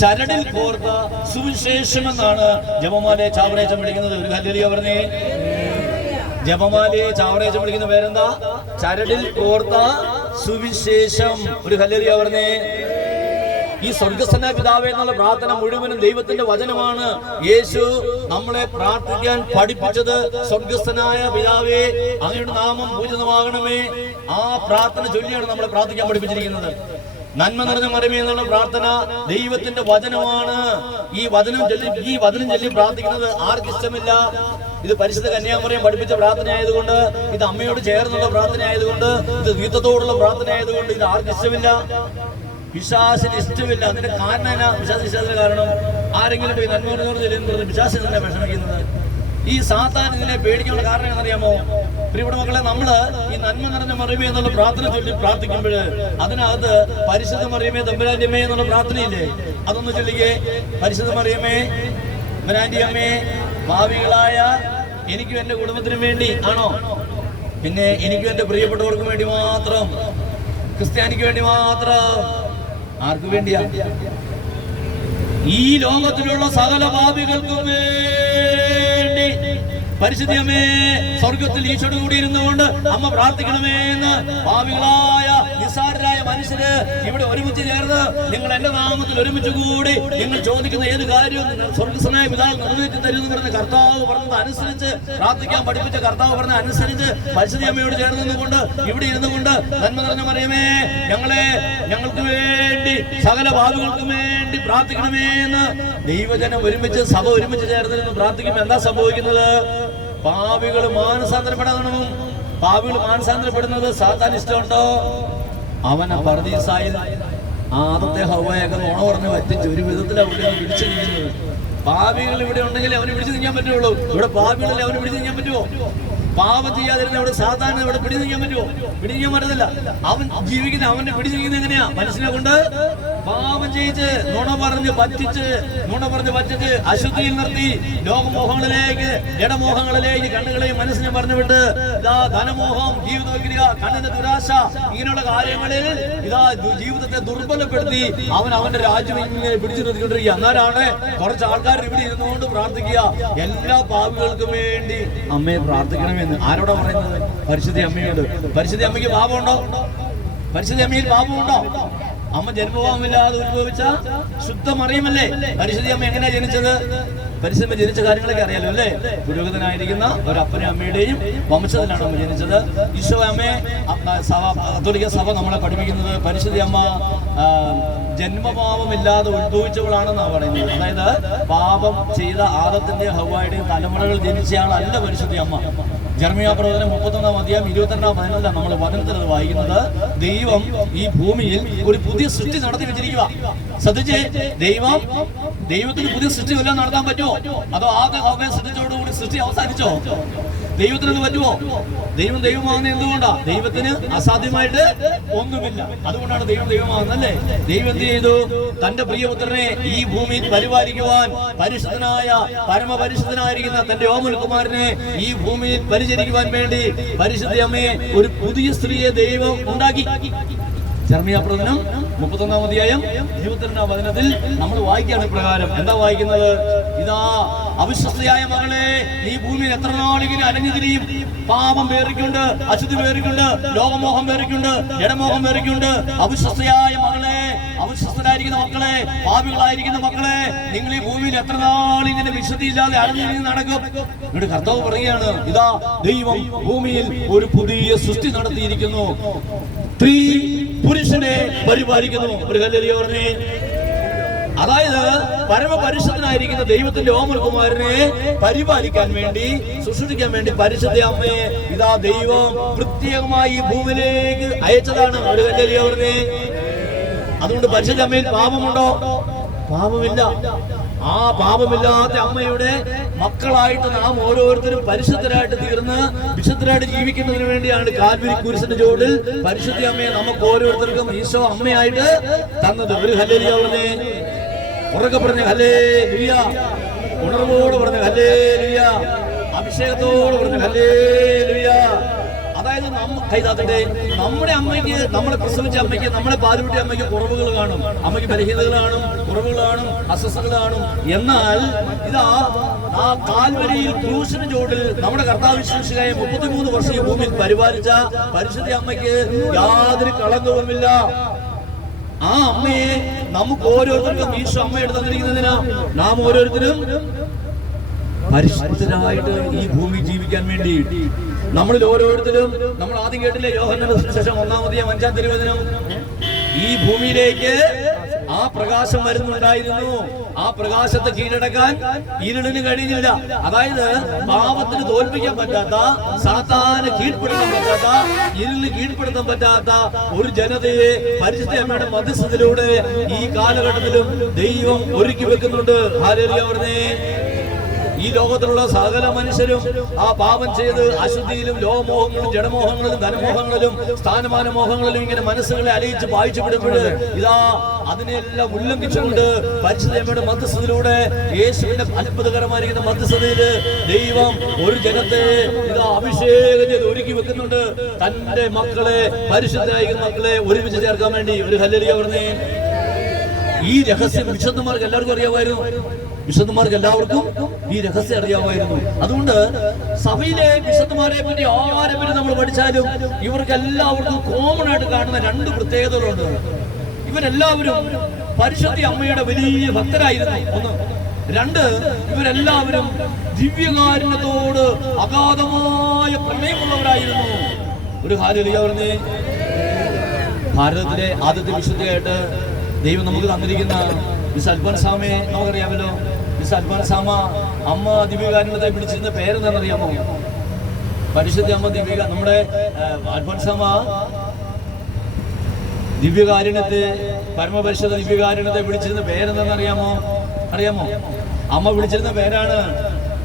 ചരടിൽ കോർത്ത സുവിശേഷം എന്നാണ് ജപമാലയെ ചാവറേച്ചൻ വിളിക്കുന്നത്. ഒരു ഹല്ലേലൂയ പറഞ്ഞേ. ജപമാലയെ ചാവറേച്ചൻ വിളിക്കുന്ന പേരെന്താ? ചരടിൽ കോർത്ത സുവിശേഷം. ഒരു ഹല്ലേലൂയ പറഞ്ഞേ. ഈ സ്വർഗ്ഗസ്ഥനായ പിതാവേ എന്നുള്ള പ്രാർത്ഥന മുഴുവനും ദൈവത്തിന്റെ വചനമാണ്. യേശു നമ്മളെ പ്രാർത്ഥിക്കാൻ പഠിപ്പിച്ചത് സ്വർഗ്ഗസ്ഥനായ പിതാവേ അങ്ങയുടെ നാമം പൂജിതമാകണമേ, ആ പ്രാർത്ഥന ചൊല്ലിയാണ് നമ്മളെ പ്രാർത്ഥിക്കാൻ പഠിപ്പിച്ചിരിക്കുന്നത്. നന്മ നിറഞ്ഞ മറിയമേ എന്നുള്ള പ്രാർത്ഥന ദൈവത്തിന്റെ വചനമാണ്. ഈ വചനം ചൊല്ലി പ്രാർത്ഥിക്കുന്നത് ആർക്കിഷ്ടമില്ല. ഇത് പരിശുദ്ധ കന്യാമറിയം പഠിപ്പിച്ച പ്രാർത്ഥന ആയതുകൊണ്ട്, ഇത് അമ്മയോട് ചേർന്നുള്ള പ്രാർത്ഥന ആയതുകൊണ്ട്, ഇത് ദൈവത്തോടുള്ള പ്രാർത്ഥന ആയതുകൊണ്ട് ഇത് ആർക്കിഷ്ടമില്ല. പിശാചിന് ഇഷ്ടമില്ല. അതിന്റെ കാരണം എന്നാ? പിശാചിന് കാരണം ആരെങ്കിലും പോയി നന്മ ചെല്ലുന്നത് പിശാചിന് തന്നെ വിഷമിക്കുന്നത്. ഈ സാത്താൻ ഇതിനെ പേടിക്കാനുള്ള കാരണം എന്നറിയാമോ? പ്രിയപ്പെട്ട മക്കളെ, നമ്മള് ഈ നന്മ നിറഞ്ഞ മറിയമേ എന്നുള്ള പ്രാർത്ഥന ചൊല്ലി പ്രാർത്ഥിക്കുമ്പോൾ അതിനകത്ത് പരിശുദ്ധ മറിയമേ തമ്പുരാന്റെ അമ്മേ എന്നുള്ള പ്രാർത്ഥനയില്ലേ? അതൊന്ന് ചൊല്ലിക്കേ. പരിശുദ്ധ മറിയമേ തമ്പുരാന്റെ അമ്മേ, ഭാവികളായ എനിക്കും എന്റെ കുടുംബത്തിനും വേണ്ടി ആണോ? പിന്നെ എനിക്കും എന്റെ പ്രിയപ്പെട്ടവർക്കും വേണ്ടി മാത്രം, ക്രിസ്ത്യാനിക്ക് വേണ്ടി മാത്രം. ആർക്കു വേണ്ടിയാ? ഈ ലോകത്തിലുള്ള സകല പാപികൾക്കും വേണ്ടി പരിശുദ്ധമേ സ്വർഗത്തിൽ ഈശോയോട് കൂടി ഇരുന്നുകൊണ്ട് അമ്മ പ്രാർത്ഥിക്കണമേ എന്ന് പാപികളായ നിസ്സാരരായ മനുഷ്യര് ഇവിടെ ഒരുമിച്ച് ചേർന്ന് നിങ്ങൾ എന്റെ നാമത്തിൽ ഒരുമിച്ച് കൂടി നിങ്ങൾ ചോദിക്കുന്ന ഏത് കാര്യവും സ്വർഗ്ഗസ്ഥനായ പിതാവ് നിറവേറ്റി തരുന്ന കർത്താവ് പറഞ്ഞത് അനുസരിച്ച് പ്രാർത്ഥിക്കാൻ പഠിപ്പിച്ച കർത്താവ് പറഞ്ഞ അനുസരിച്ച് പരിശുദ്ധമ്മയോട് ചേർന്ന് നിന്നുകൊണ്ട് ഇവിടെ ഇരുന്നുകൊണ്ട് നന്മ നിറഞ്ഞ മറിയമേ ഞങ്ങൾക്ക് വേണ്ടി സകല പാപികൾക്കും വേണ്ടി പ്രാർത്ഥിക്കണമേ എന്ന് ദൈവജനം ഒരുമിച്ച് സഭ ഒരുമിച്ച് ചേർന്ന് പ്രാർത്ഥിക്കുമ്പോൾ എന്താ സംഭവിക്കുന്നത്? പാപികൾ മാനസാന്തരപ്പെടണം. പാപികൾ മാനസാന്തരപ്പെടുന്നത് സാത്താൻ ഇഷ്ടമുണ്ടോ? അവനെ പർദീസായിൽ ആദത്തെ ഹവ്വയൊക്കെ നുണ പറഞ്ഞ് പറ്റിച്ച് ഒരു വിധത്തിൽ അവിടെ പിടിച്ചു നിൽക്കുന്നത്. പാപികൾ ഇവിടെ ഉണ്ടെങ്കിൽ അവന് പിടിച്ചു നിൽക്കാൻ പറ്റുള്ളൂ. ഇവിടെ പാപികളല്ലേ അവന് പിടിച്ചു നിൽക്കാൻ പറ്റുമോ? പാപം ചെയ്യാതിരുന്ന ഇവിടെ സാധാരണ ഇവിടെ പിടിച്ചു നിൽക്കാൻ പറ്റുമോ? പിടിക്കാൻ പറ്റത്തില്ല. അവൻ ജീവിക്കുന്ന അവനെ പിടിച്ചു നിൽക്കുന്നത് എങ്ങനെയാ? മനുഷ്യനെ കൊണ്ട് പാപം ചെയ്യിച്ച് നുണ പറഞ്ഞ് പറ്റിച്ച് അശുദ്ധിയിൽ നിർത്തി ലോകമോഹങ്ങളിലേക്ക് ജഡമോഹങ്ങളിലേക്ക് കണ്ണുകളെയും മനസ്സിനെ പറഞ്ഞു വിട്ട് ഇതാ ധനമോഹം, ജീവിതവൈകല്യ, കണ്ണിന്റെ ദുരാശ, ഇങ്ങനെയുള്ള കാര്യങ്ങളിൽ ഇതാ ജീവിതത്തെ ദുർബലപ്പെടുത്തി അവന്റെ രാജ്യം ഇങ്ങനെ പിടിച്ചു നിർത്തിക്കൊണ്ടിരിക്കുക. എന്നാലാണ് കുറച്ച് ആൾക്കാർ ഇവിടെ ഇരുന്നുകൊണ്ട് പ്രാർത്ഥിക്കുക, എല്ലാ പാപികൾക്കും വേണ്ടി അമ്മയെ പ്രാർത്ഥിക്കണമെന്ന്. ആരോടാ പറയുന്നത്? പരിശുദ്ധ അമ്മയോട്. പരിശുദ്ധ അമ്മയ്ക്ക് പാപമുണ്ടോ? പരിശുദ്ധ അമ്മയിൽ പാപമുണ്ടോ? അമ്മ ജന്മപാപമില്ലാതെ ഉത്ഭവിച്ച ശുദ്ധ മറിയമല്ലേ? പരിശുദ്ധ അമ്മ എങ്ങനെയാ ജനിച്ചത്? പരിശുദ്ധ ജനിച്ച കാര്യങ്ങളൊക്കെ അറിയാലോ അല്ലേ? പുരോഹിതനായിരിക്കുന്ന ഒരു അപ്പനും അമ്മയുടെയും വംശത്തിലാണ് അമ്മ ജനിച്ചത്. ഈശോ അമ്മയെ കത്തോലിക്ക സഭ നമ്മളെ പഠിപ്പിക്കുന്നത് പരിശുദ്ധ അമ്മ ജന്മപാപമില്ലാതെ ഉത്ഭവിച്ചവളാണെന്നാണ് പറയുന്നത്. അതായത് പാപം ചെയ്ത ആദത്തിന്റെയും ഹവ്വായുടെയും തലമുറകൾ ജനിച്ചയാളല്ല പരിശുദ്ധ അമ്മ. ജെറമ്യാ പ്രവചനം 31-22 നമ്മൾ വചനത്തിൽ വായിക്കുന്നത് ദൈവം ഈ ഭൂമിയിൽ ഒരു പുതിയ സൃഷ്ടി നടത്തി വെച്ചിരിക്കുക. ശ്രദ്ധിച്ച്, ദൈവത്തിന് പുതിയ സൃഷ്ടി വല്ലതും നടത്താൻ പറ്റുമോ? അതോ ആകെ സൃഷ്ടിച്ചോടുകൂടി സൃഷ്ടി അവസാനിച്ചോ? ദൈവത്തിന് അത് പറ്റുമോ? ദൈവമാകുന്നത് എന്തുകൊണ്ടാ? ദൈവത്തിന് അസാധ്യമായിട്ട് ഒന്നുമില്ല. അതുകൊണ്ടാണ് ദൈവമാകുന്നത് അല്ലേ? ദൈവം എന്ത് ചെയ്തു? തന്റെ പ്രിയപുത്രനെ ഈ ഭൂമിയിൽ പരിപാലിക്കുവാൻ പരമപരിശുദ്ധനായിരിക്കുന്ന തന്റെ ഓമൽകുമാരനെ ഈ ഭൂമിയിൽ പരിചരിക്കുവാൻ വേണ്ടി പരിശുദ്ധ അമ്മയെ ഒരു പുതിയ സ്ത്രീയെ ദൈവം ഉണ്ടാക്കി. ജെറമ്യാ പ്രവചനം 31-ാം അധ്യായം 22-ാം വചനത്തിൽ നമ്മൾ വായിക്കുകയാണ് പ്രകാരം. എന്താ വായിക്കുന്നത്? ഇതാ അവിശ്വസ്തയായ മകളെ, നീ ഭൂമിയിൽ എത്ര നാളിങ്ങനെ അലഞ്ഞു തിരിയും? പാപം വേറിക്കൊണ്ട്, അശുദ്ധി വേറിക്കൊണ്ട്, ലോകമോഹം വേറിക്കൊണ്ട്, ജഡമോഹം വേറിക്കൊണ്ട്. അവിശ്വസ്തയായ മകളെ, അവിശ്വസ്തരായിരിക്കുന്ന മക്കളെ, പാപികളായിരിക്കുന്ന മക്കളെ, നിങ്ങൾ ഈ ഭൂമിയിൽ എത്ര നാളിങ്ങനെ വിശുദ്ധി ഇല്ലാതെ അലഞ്ഞു നടക്കും? ഇവിടെ കർത്താവ് പറയുകയാണ്, ഇതാ ദൈവം ഭൂമിയിൽ ഒരു പുതിയ സൃഷ്ടി നടത്തിയിരിക്കുന്നു. സ്ത്രീ പുരുഷനെ പരിപാലിക്കുന്നു. ഒരു ഹല്ലേലൂയ പറഞ്ഞേ. അതായത് പരമപരിശുദ്ധനായിരിക്കുന്ന ദൈവത്തിന്റെ ഓമൽകുമാരനെ പരിപാലിക്കാൻ വേണ്ടി, ശുശ്രൂഷിക്കാൻ വേണ്ടി പരിശുദ്ധ അമ്മയെ ഇതാ ദൈവം പ്രത്യേകമായി ഭൂമിയിലേക്ക് അയച്ചതാണ്. ഒരു ഹല്ലേലൂയ പറഞ്ഞേ. അതുകൊണ്ട് പരിശുദ്ധ അമ്മയിൽ പാപമുണ്ടോ? പാപമില്ല. ആ പാപമില്ലാത്ത അമ്മയുടെ മക്കളായിട്ട് നാം ഓരോരുത്തരും പരിശുദ്ധരായിട്ട് തീർന്ന് വിശുദ്ധരായിട്ട് ജീവിക്കുന്നതിന് വേണ്ടിയാണ് കാൽവരി കുരിശിന്റെ ചുവട്ടിൽ പരിശുദ്ധ അമ്മയെ നമുക്ക് ഓരോരുത്തർക്കും ഈശോ അമ്മയായിട്ട് തന്നത്. ഒരു ഹല്ലേലൂയ പറഞ്ഞേ. ഉറക്കെ പറഞ്ഞ ഹല്ലേലൂയ. ഉണർവോട് പറഞ്ഞ ഹല്ലേലൂയ. അഭിഷേകത്തോട് പറഞ്ഞ ഹല്ലേലൂയ. അതായത് നമ്മുടെ അമ്മയ്ക്ക്, നമ്മളെ പ്രസവിച്ച അമ്മയ്ക്ക്, നമ്മളെ പാലുകുട്ടിയ അമ്മയ്ക്ക് കുറവുകൾ കാണും, അമ്മയ്ക്ക് ബലഹീനതകൾ കാണും, കുറവുകൾ കാണും, അസ്വസ്ഥതകൾ കാണും. എന്നാൽ ഇതാ ആ കാൽവരിയിൽ ക്രൂശിന് ചുവട്ടിൽ നമ്മുടെ കർത്താവ് ശുശ്രൂഷകയെ 33 വർഷം ഈ ഭൂമിയിൽ പരിപാലിച്ച പരിശുദ്ധ അമ്മയ്ക്ക് യാതൊരു കളങ്കവുമില്ല. ആ അമ്മയെ നമുക്ക് ഓരോരുത്തർക്കും ഈശോ അമ്മയുടെ തന്നിരിക്കുന്നതിനാ നാം ഓരോരുത്തരും പരിശുദ്ധരായിട്ട് ഈ ഭൂമി ജീവിക്കാൻ വേണ്ടി. നമ്മളിൽ ഓരോരുത്തരും, നമ്മൾ ആദ്യം കേട്ടില്ലേ യോഹന്നാന്റെ സുവിശേഷം 1-ാം അധ്യായം 5-ാം തിരുവചനം, ഈ ഭൂമിയിലേക്ക് ആ പ്രകാശം വരുന്നുണ്ടായിരുന്നു. ആ പ്രകാശത്തെ കീഴടക്കാൻ ഇരുളിന് കഴിഞ്ഞില്ല. അതായത് പാപത്തിന് തോൽപ്പിക്കാൻ പറ്റാത്ത, സാത്താന് കീഴ്പ്പെടുത്താൻ പറ്റാത്ത, ഇരുളിന് കീഴ്പ്പെടുത്താൻ പറ്റാത്ത ഒരു ജനതയെ പരിശുദ്ധ അമ്മയുടെ മധ്യസ്ഥതയിലൂടെ ഈ കാലഘട്ടത്തിലും ദൈവം ഒരുക്കി വെക്കുന്നുണ്ട്. ഹല്ലേലൂയ പറഞ്ഞേ. ഈ ലോകത്തിലുള്ള സകല മനുഷ്യരും ആ പാപം ചെയ്ത് അശുദ്ധിയിലും ലോകമോഹങ്ങളിലും ജഡമോഹങ്ങളിലും ധനമോഹങ്ങളിലും സ്ഥാനമാന മോഹങ്ങളിലും ഇങ്ങനെ മനസ്സുകളെ അലയിച്ച് വായിച്ചു വിടുമ്പോൾ ഇതാ അതിനെല്ലാം ഉല്ലംഘിച്ചുകൊണ്ട് പരിശുദ്ധയുടെ മധ്യസ്ഥതയിലൂടെ, യേശുവിന്റെ അത്ഭുതകരമായിരിക്കുന്ന മധ്യസ്ഥതയില് ദൈവം ഒരു ജനത്തെ ഇതാ അഭിഷേകം ചെയ്ത് ഒരുക്കി വെക്കുന്നുണ്ട്. തന്റെ മക്കളെ, പരിശുദ്ധരായിരിക്കുന്ന മക്കളെ ഒരുമിച്ച് ചേർക്കാൻ വേണ്ടി. ഒരു ഹല്ലേലൂയ പറഞ്ഞേ. ഈ രഹസ്യം വിശുദ്ധന്മാർക്ക് എല്ലാവർക്കും അറിയാമായിരുന്നു. വിശുദ്ധന്മാർക്ക് എല്ലാവർക്കും ഈ രഹസ്യം അറിയാമായിരുന്നു. അതുകൊണ്ട് സഭയിലെ വിശുദ്ധന്മാരെ പറ്റി ആരെ പറ്റി നമ്മൾ പഠിച്ചാലും ഇവർക്ക് എല്ലാവർക്കും കോമൺ ആയിട്ട് കാണുന്ന 2 പ്രത്യേകതകളുണ്ട്. ഇവരെല്ലാവരും പരിശുദ്ധ അമ്മയുടെ വലിയ ഭക്തരായിരുന്നു. 1. 2, ഇവരെല്ലാവരും ദിവ്യകാരുണ്യത്തോട് അഗാധമായ പ്രണയമുള്ളവരായിരുന്നു. ഒരു ഹല്ലേലൂയ പറഞ്ഞേ. ഭാരതത്തിലെ ആദ്യത്തെ വിശുദ്ധയായിട്ട് ദൈവം നമുക്ക് തന്നിരിക്കുന്ന മിസ് അൽഫോൻസാമയെ നമുക്കറിയാമല്ലോ. മിസ് അൽഫോൻസാമ അമ്മ ദിവ്യകാരുണ്യത്തെ പിടിച്ചിരുന്ന പേരെന്താണെന്നറിയാമോ? പരിശുദ്ധ അമ്മ നമ്മുടെ അൽഫോൻസാമ ദിവ്യകാരുണ്യത്തെ, പരമപരിശുദ്ധ ദിവ്യകാരുണ്യത്തെ വിളിച്ചിരുന്ന പേരെന്താണെന്നറിയാമോ? അറിയാമോ? അമ്മ വിളിച്ചിരുന്ന പേരാണ്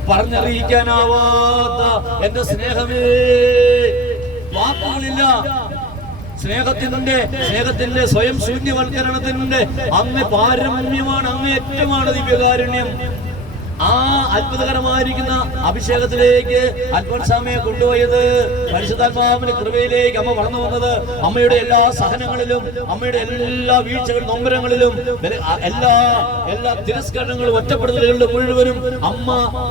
പറഞ്ഞറിയിക്കാനാവാത്ത എന്റെ സ്നേഹമേ. വാക്കുകളില്ല. സ്നേഹത്തിന്റെ സ്വയം ശൂന്യവൽക്കരണത്തിന്റെ അങ്ങ് പാരമ്യമാണ്, അങ്ങേറ്റമാണ് ദിവ്യകാരുണ്യം. ആ അത്ഭുതകരമായിരിക്കുന്ന അഭിഷേകത്തിലേക്ക് അൽഫോൻസാമയെ കൊണ്ടുപോയത്, പരിശുദ്ധാത്മാവിന്റെ കൃപയിലേക്ക് അമ്മ വളർന്നു വന്നത്, അമ്മയുടെ എല്ലാ സഹനങ്ങളിലും, അമ്മയുടെ എല്ലാ വീഴ്ചകളും നൊമ്പരങ്ങളിലും, എല്ലാ തിരസ്കരണങ്ങളും ഒറ്റപ്പെടുത്തലുകളിലും മുഴുവനും അമ്മ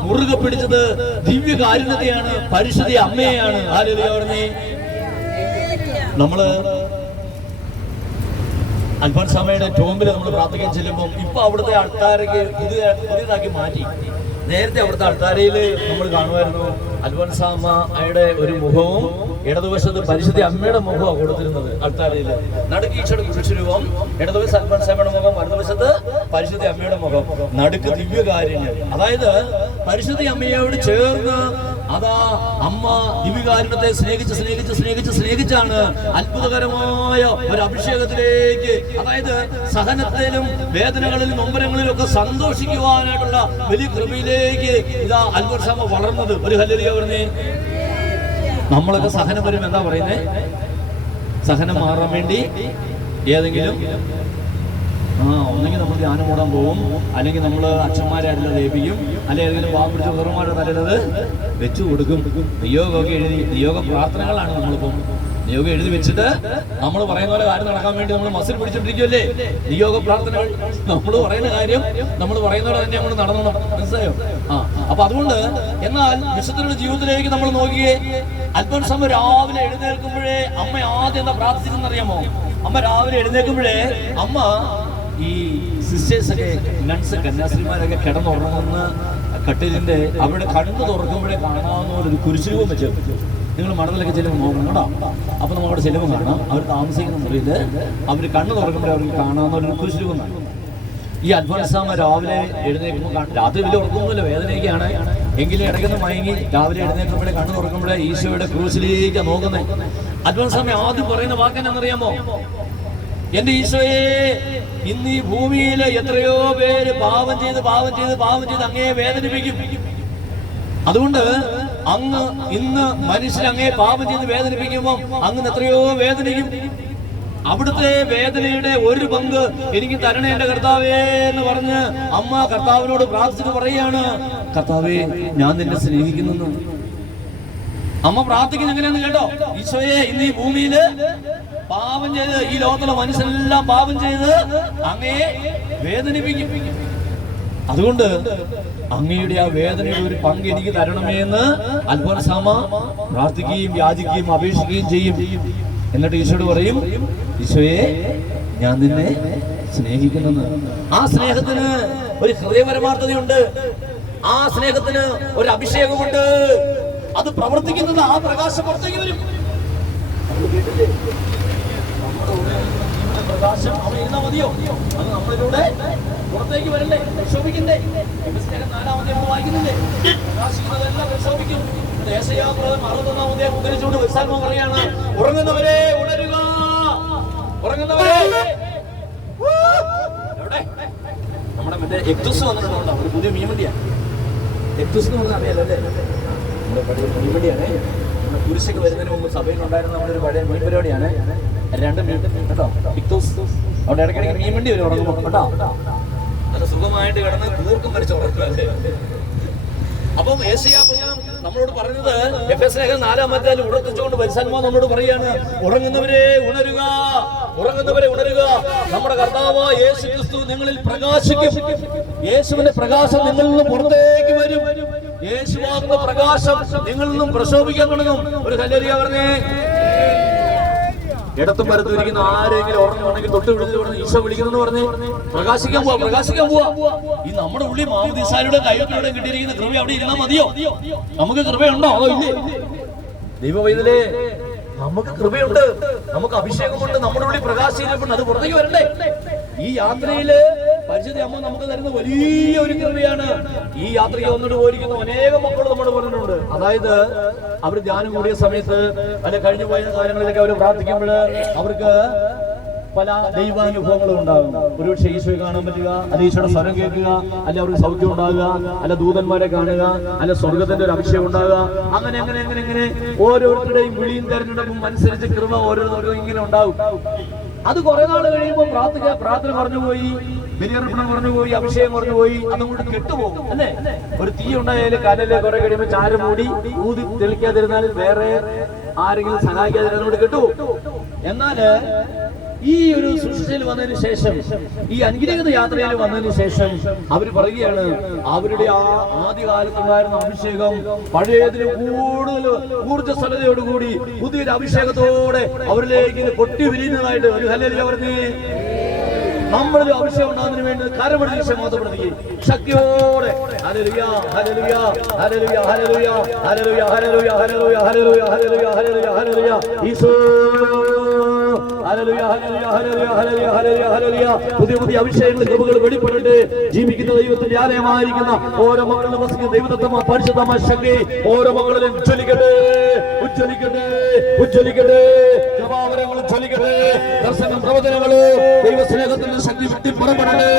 മുറുകെ പിടിച്ചത് ദിവ്യകാരുണ്യത്തെയാണ്, പരിശുദ്ധ അമ്മയെയാണ്. ഹല്ലേലൂയ പറഞ്ഞേ. നമ്മള് അൽഫോൻസാമയുടെ ടോംബിൽ നമ്മൾ പ്രാർത്ഥിക്കാൻ ചെല്ലുമ്പോൾ ഇപ്പൊ അവിടുത്തെ അൾത്താരയ്ക്ക് പുതിയതാക്കി മാറ്റി. നേരത്തെ അവിടുത്തെ അൾത്താരയിൽ നമ്മൾ കാണുമായിരുന്നു അൽഫോൻസാമയുടെ ഒരു മുഖവും ഇടതുവശത്ത് പരിശുദ്ധ അമ്മയുടെ മുഖമാണ് കൊടുത്തിരുന്നത്. അൾത്താരയിൽ നടുക്ക് ഈശോയുടെ കുരിശുരൂപം, ഇടതുവശത്ത് അൽഫോൻസാമയുടെ മുഖം, വലതുവശത്ത് പരിശുദ്ധ അമ്മയുടെ മുഖം, നടുക്ക് ദിവ്യകാരുണ്യം. അതായത് പരിശുദ്ധ അമ്മയോട് ചേർന്ന് അതാ അമ്മ ദിവികാരുണ്യത്തെ സ്നേഹിച്ചാണ് അത്ഭുതകരമായ ഒരു അഭിഷേകത്തിലേക്ക്, അതായത് സഹനത്തിലും വേദനകളിലും നൊമ്പരങ്ങളിലും ഒക്കെ സന്തോഷിക്കുവാനായിട്ടുള്ള വലിയ കൃപയിലേക്ക് ഇതാ അൽബർസാമ വളർന്നത്. ഒരു ഹല്ലേലൂയ പറഞ്ഞേ. നമ്മളൊക്കെ സഹനം വരും എന്താ പറയുന്നേ? സഹനം മാറാൻ വേണ്ടി ഏതെങ്കിലും ഒന്നെങ്കിൽ നമ്മൾ ധ്യാനം മൂടാൻ പോകും, അല്ലെങ്കിൽ നമ്മൾ അച്ഛന്മാരായിട്ടുള്ള ഏൽപ്പിക്കും, അല്ലെങ്കിൽ ഏതെങ്കിലും വാപ്പിടിച്ച് വെറുമാരുടെ തലയിലത് വെച്ചു കൊടുക്കും. നിയോഗമൊക്കെ എഴുതി, നിയോഗ പ്രാർത്ഥനകളാണ് നമ്മളിപ്പം. നിയോഗം എഴുതി വെച്ചിട്ട് നമ്മൾ പറയുന്ന പോലെ കാര്യം നടക്കാൻ വേണ്ടി നമ്മൾ മസിൽ പിടിച്ചിട്ടിരിക്കുമല്ലേ നിയോഗ പ്രാർത്ഥനകൾ. നമ്മൾ പറയുന്ന കാര്യം നമ്മൾ പറയുന്ന പോലെ തന്നെ നമ്മൾ നടന്നണം. മനസ്സിലായോ? അപ്പൊ അതുകൊണ്ട് എന്നാൽ വിശുദ്ധരുടെ ജീവിതത്തിലേക്ക് നമ്മൾ നോക്കിയേ. അല്പസമയം രാവിലെ എഴുന്നേൽക്കുമ്പോഴേ അമ്മ ആദ്യം എന്താ പ്രാർത്ഥിക്കുന്നറിയാമോ? അമ്മ രാവിലെ എഴുന്നേൽക്കുമ്പോഴേ അമ്മ ഈ സിസ്റ്റേഴ്സൊക്കെ, നൺസ്, കന്യാസ്ത്രീമാരൊക്കെ കിടന്നുറങ്ങുന്ന കട്ടിലിന്റെ അവിടെ കണ്ണു തുറക്കുമ്പോഴേ കാണാവുന്ന ഒരു കുരിശുരൂപം വെച്ച്, നിങ്ങൾ മഠത്തിലൊക്കെ ചെല്ലുമ്പോൾ നോക്കണം കേട്ടോ. അപ്പൊ നമ്മൾ അവിടെ ചെല്ലുമ്പോൾ കാണാം അവർ താമസിക്കുന്ന മുറിയിൽ അവർ കണ്ണു തുറക്കുമ്പോഴേ അവർക്ക് കാണാവുന്ന ഒരു കുരിശുരൂപം കാണും. ഈ അൽഫോൻസാമ രാവിലെ എഴുന്നേൽക്കുമ്പോൾ, രാത്രി വലിയ ഉറക്കമൊന്നുമില്ല, വേദനയൊക്കെയാണ്, എങ്കിലും ഇടയ്ക്കൊന്ന് മയങ്ങി രാവിലെ എഴുന്നേൽക്കുമ്പോഴേ കണ്ണു തുറക്കുമ്പോഴേ ഈശോയുടെ ക്രൂശിലേക്കാണ് നോക്കുന്നത്. അൽഫോൻസാമ ആദ്യം പറയുന്ന വാക്കെന്നറിയാമോ? എന്റെ ഈശോയെ, ഇന്ന് ഈ ഭൂമിയിൽ എത്രയോ പേര് പാപം ചെയ്ത് അങ്ങേ വേദനിപ്പിക്കും. അതുകൊണ്ട് അങ്ങ് ഇന്ന് മനുഷ്യൻ അങ്ങേ പാപം ചെയ്ത് വേദനിപ്പിക്കുമ്പോൾ അങ്ങ് എത്രയോ വേദനിക്കും. അവിടുത്തെ വേദനയുടെ ഒരു പങ്ക് എനിക്ക് തരണേ എന്റെ കർത്താവേ എന്ന് പറഞ്ഞ് അമ്മ കർത്താവിനോട് പ്രാർത്ഥിച്ചിട്ട് പറയാണ്, കർത്താവേ ഞാൻ നിന്നെ സ്നേഹിക്കുന്നു. അമ്മ പ്രാർത്ഥിക്കുന്നത് എങ്ങനെയാന്ന് കേട്ടോ? ഈശോയെ, ഇന്ന് ഈ ഭൂമിയില് പാപം ചെയ്ത്, ഈ ലോകത്തുള്ള മനുഷ്യരെല്ലാം പാപം ചെയ്ത് അങ്ങയെ വേദനിപ്പിക്കും. അതുകൊണ്ട് അങ്ങയുടെ ആ വേദനയുടെ ഒരു പങ്ക് എനിക്ക് തരണമേ എന്ന് അൽഫോൻസാമ പ്രാർത്ഥിക്കുകയും യാചിക്കുകയും അപേക്ഷിക്കുകയും ചെയ്യും. എന്നിട്ട് ഈശോയോട് പറയും, ഈശോയെ ഞാൻ നിന്നെ സ്നേഹിക്കുന്നു. ആ സ്നേഹത്തിന് ഒരു ഹൃദയപരമാർത്ഥതയുണ്ട്, ആ സ്നേഹത്തിന് ഒരു അഭിഷേകമുണ്ട്. അത് പ്രവർത്തിക്കുന്നത് ആ പ്രകാശം പുറത്തേക്ക് വരും. പ്രകാശം അവിടെ ഇരുന്നാൽ മതിയോ? അത് നമ്മളിലൂടെ പുറത്തേക്ക് വരണ്ടേ, പ്രക്ഷോഭിക്കണ്ടേ? നാലാമത്തെ വായിക്കുന്നില്ലേ? പ്രകാശിക്കുന്നതെല്ലാം പ്രക്ഷോഭിക്കും. ദേശയാത്രകൾ 61-ാമത്തെ ഉദ്ധരിച്ചുകൊണ്ട് വിശാൽമ പറയാണ്, ഉറങ്ങുന്നവരെ ഉണരുക, ഉറങ്ങുന്നവരെ. എവിടെ നമ്മുടെ മറ്റേ എക്തുസ് വന്നിട്ടുണ്ടോ? ഒരു പുതിയ മീൻവണ്ടിയാണ് എക്തുസ് എന്ന് പറഞ്ഞാൽ അറിയാലോ അല്ലേ? നമ്മുടെ പഴയ മീൻവണ്ടിയാണ്. നമ്മുടെ കുരിശൊക്കെ വരുന്നതിന് മുമ്പ് സഭയിലുണ്ടായിരുന്ന നമ്മുടെ ഒരു പഴയ മീൻ പരിപാടിയാണ്. 2 മിനിറ്റ് കേട്ടോ. എക്തുസ് അവിടെ ഇടയ്ക്കിടയ്ക്ക് മീൻവണ്ടി വരും ഉറങ്ങുമ്പോൾ കേട്ടോ. നല്ല സുഖമായിട്ട് കിടന്ന് കൂർക്കം വരച്ച് ഉറങ്ങുക. അപ്പം യേശയ്യാപ്രവചനം നമ്മളോട് പറഞ്ഞത് എഫെസ്യർ 4-ാമത്തെ ഉണർത്തിച്ചുകൊണ്ട് പരിശുദ്ധാത്മാ നമ്മളോട് പറയാണ്, ഉറങ്ങുന്നവരെ ഉണരുക, ഉറങ്ങുന്നവരെ ഉണരുക. നമ്മുടെ കർത്താവായ യേശു ക്രിസ്തു നിങ്ങളിൽ പ്രകാശിക്കും. യേശുവിന്റെ പ്രകാശം നിങ്ങളിൽ നിന്ന് പുറത്തേക്ക് വരും. യേശുവാകുന്ന പ്രകാശം നിങ്ങളിൽ നിന്നും പ്രശോഭിക്കാൻ തുടങ്ങും. ഒരു ഹല്ലേലൂയ പറഞ്ഞേ. ഇടത്തും വലത്തും ഇരിക്കുന്ന ആരെങ്കിലും ഓർമ്മയുണ്ടെങ്കിൽ തൊട്ട് വിളിച്ചു ഈശോ വിളിക്കുന്നു പറഞ്ഞ് പ്രകാശിക്കാൻ പോവാ. ഈ നമ്മുടെ ഉള്ളിൽ മാമോദീസായുടെ കൈകളിലൂടെ കിട്ടിയിരിക്കുന്ന കൃപ അവിടെ ഇരുന്നാൽ മതിയോ? നമുക്ക് കൃപയുണ്ടോ അതോ ഇല്ലേ? ദൈവവൈദ്യലേ, നമുക്ക് കൃപയുണ്ട്, നമുക്ക് അഭിഷേകമുണ്ട്, നമ്മുടെ ഉള്ളിൽ പ്രകാശിക്കുന്നുണ്ട്. അത് പുറത്തേക്ക് വരണ്ടേ? ഈ യാത്രയില് പരിശുദ്ധ അമ്മ നമുക്ക് തരുന്ന വലിയ ഒരു കൃപയാണ്. ഈ യാത്രയ്ക്ക് വന്നിട്ട് പോയിരിക്കുന്ന അനേകം മക്കൾ നമ്മുടെ പറഞ്ഞിട്ടുണ്ട്. അതായത് അവർ ധ്യാനം കൂടിയ സമയത്ത് അല്ലെ കഴിഞ്ഞു പോയ കാര്യങ്ങളിലൊക്കെ അവർ പ്രാർത്ഥിക്കുമ്പോൾ അവർക്ക് പല ദൈവാനുഭവങ്ങളും ഉണ്ടാകും. ഒരുപക്ഷെ ഈശോയെ കാണാൻ പറ്റുക, അല്ലെ ഈശോയുടെ സ്വരം കേൾക്കുക, അല്ലെ അവർക്ക് സൗഖ്യം ഉണ്ടാകുക, അല്ലെ ദൂതന്മാരെ കാണുക, അല്ലെ സ്വർഗത്തിന്റെ ഒരു അഭിഷേകം ഉണ്ടാകുക. അങ്ങനെ ഓരോരുത്തരുടെയും വിളിയും തെരഞ്ഞെടുപ്പും അനുസരിച്ച് കൃപ ഓരോരുത്തർക്കും ഇങ്ങനെ ഉണ്ടാകും. അത് കുറെ നാൾ കഴിയുമ്പോൾ പ്രാർത്ഥന കുറഞ്ഞുപോയി, ബലിയർപ്പണം കുറഞ്ഞുപോയി, അഭിഷേകം കുറഞ്ഞുപോയി, അതുകൊണ്ട് കെട്ടുപോകും അല്ലേ? ഒരു തീ ഉണ്ടായാലും കനല് കുറെ കഴിയുമ്പോൾ ചാര മൂടി ഊതി തെളിക്കാതിരുന്നാൽ വേറെ ആരെങ്കിലും സഹായിക്കാതിരുന്നോട് കെട്ടുപോകും. എന്നാല് ഈ ഒരു സൃഷ്ടിയിൽ വന്നതിന് ശേഷം, ഈ അനുഗ്രഹീത യാത്രയിൽ വന്നതിന് ശേഷം അവര് പറയുകയാണ്, അവരുടെ ആ ആദ്യകാലത്തുണ്ടായിരുന്ന അഭിഷേകം പഴയതിന് കൂടുതൽ ഊർജ്ജസ്വലതയോടുകൂടി പുതിയൊരു അഭിഷേകത്തോടെ അവരിലേക്ക് പൊട്ടി വിരിയുന്നതായിട്ട്. ഒരു ഹല്ലേലൂയ പറഞ്ഞേ. നമ്മളൊരു അഭിഷേകം ഉണ്ടാകുന്നതിന് വേണ്ടി കരമടിച്ച് മാത്രപ്പെടുകയും ശക്തിയോടെ ഹല്ലേലൂയ ഹല്ലേലൂയ ഹല്ലേലൂയ ഹല്ലേലൂയ ഹല്ലേലൂയ ഹല്ലേലൂയ ഹല്ലേലൂയ ഹല്ലേലൂയ ഹല്ലേലൂയ ഹല്ലേലൂയ ഹല്ലേലൂയ ഈശോ ഹല്ലേലൂയ ഹല്ലേലൂയ ഹല്ലേലൂയ ഹല്ലേലൂയ ഹല്ലേലൂയ ഹല്ലേലൂയ. പുതിയ പുതിയ അഭിഷേകങ്ങൾ കൃപകൾ വെളിപ്പെടട്ടെ. ജീവിക്കുന്ന ദൈവത്തിന്റെ ആലയമായിരിക്കുന്ന ഓരോ മക്കളിലും വസിക്കുന്ന ദൈവതത്വ പരിശുദ്ധമായ ശക്തി ഓരോ മക്കളിലും ഉജ്ജ്വലിക്കട്ടെ, ഉജ്ജ്വലിക്കട്ടെ, ഉജ്ജ്വലിക്കട്ടെ. കൃപാവരങ്ങൾ ഉജ്ജ്വലിക്കട്ടെ. ദർശനം പ്രവചനങ്ങള് ദൈവസ്നേഹത്തിന്റെ ശക്തി വെട്ടി പുറപ്പെടട്ടെ.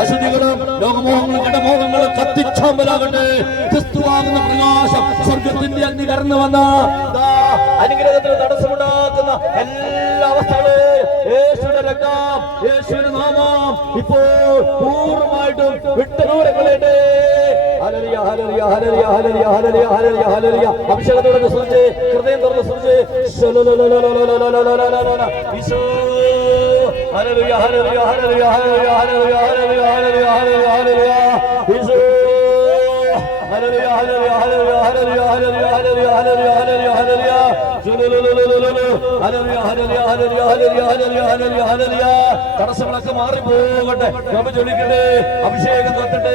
അശുദ്ധികളും ലോകമോഹങ്ങളും കടമോഹങ്ങളും കത്തിച്ചാമ്പലാകട്ടെ. ക്രിസ്തുവാകുന്ന പ്രകാശം സ്വർഗത്തിന്റെ അഗ്നി കടന്നു വന്ന അനുഗ്രഹത്തിന് തടസ്സമുണ്ടാക്കുന്ന എല്ലാ അവസ്ഥകളെയും യേശുവിന്റെ രക്തം, യേശുവിന്റെ നാമം ഇപ്പോൾ പൂർണ്ണമായിട്ടും വിട്ടുദൂരങ്ങളെ. ഹല്ലേലൂയ ഹല്ലേലൂയ ഹല്ലേലൂയ ഹല്ലേലൂയ ഹല്ലേലൂയ ഹല്ലേലൂയ ഹല്ലേലൂയ. അഭിഷേകത്തോടെ സ്തുതിച്ച്, ഹൃദയം തുറന്ന് സ്തുതിച്ച്. ഈശോ ഹല്ലേലൂയ ഹല്ലേലൂയ ഹല്ലേലൂയ ഹല്ലേലൂയ ഹല്ലേലൂയ ഹല്ലേലൂയ ഹല്ലേലൂയ ഹല്ലേലൂയ. ഈശോ ഹല്ലേലൂയ ഹല്ലേലൂയ ഹല്ലേലൂയ ഹല്ലേലൂയ ഹല്ലേലൂയ ഹല്ലേലൂയ ഹല്ലേലൂയ ഹല്ലേലൂയ ഹല്ലേലൂയ. തടസ്സങ്ങളൊക്കെ മാറിപ്പോകട്ടെ, ജ്വലിക്കട്ടെ, അഭിഷേകം കത്തട്ടെ.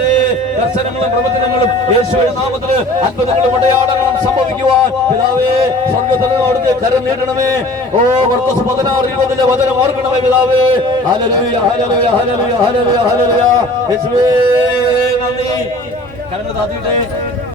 ദർശനങ്ങളും പ്രവചനങ്ങളും യേശുവിന്റെ നാമത്തില് അത്ഭുതങ്ങളും അടയാളങ്ങളും സംഭവിക്കുവാൻ പിതാവേ സ്വർഗ്ഗത്തിലെ അവിടുത്തെ കരം നീട്ടണമേ. ഓ മർക്കോസ് 16:20 വചനം ഓർക്കണമേ പിതാവേ. ഹല്ലേലൂയ ഹല്ലേലൂയ ഹല്ലേലൂയ ഹല്ലേലൂയ ഹല്ലേലൂയ. യേശുവേ നന്ദി. കരങ്ങൾ താഴ്ത്തിയിട്ടെ.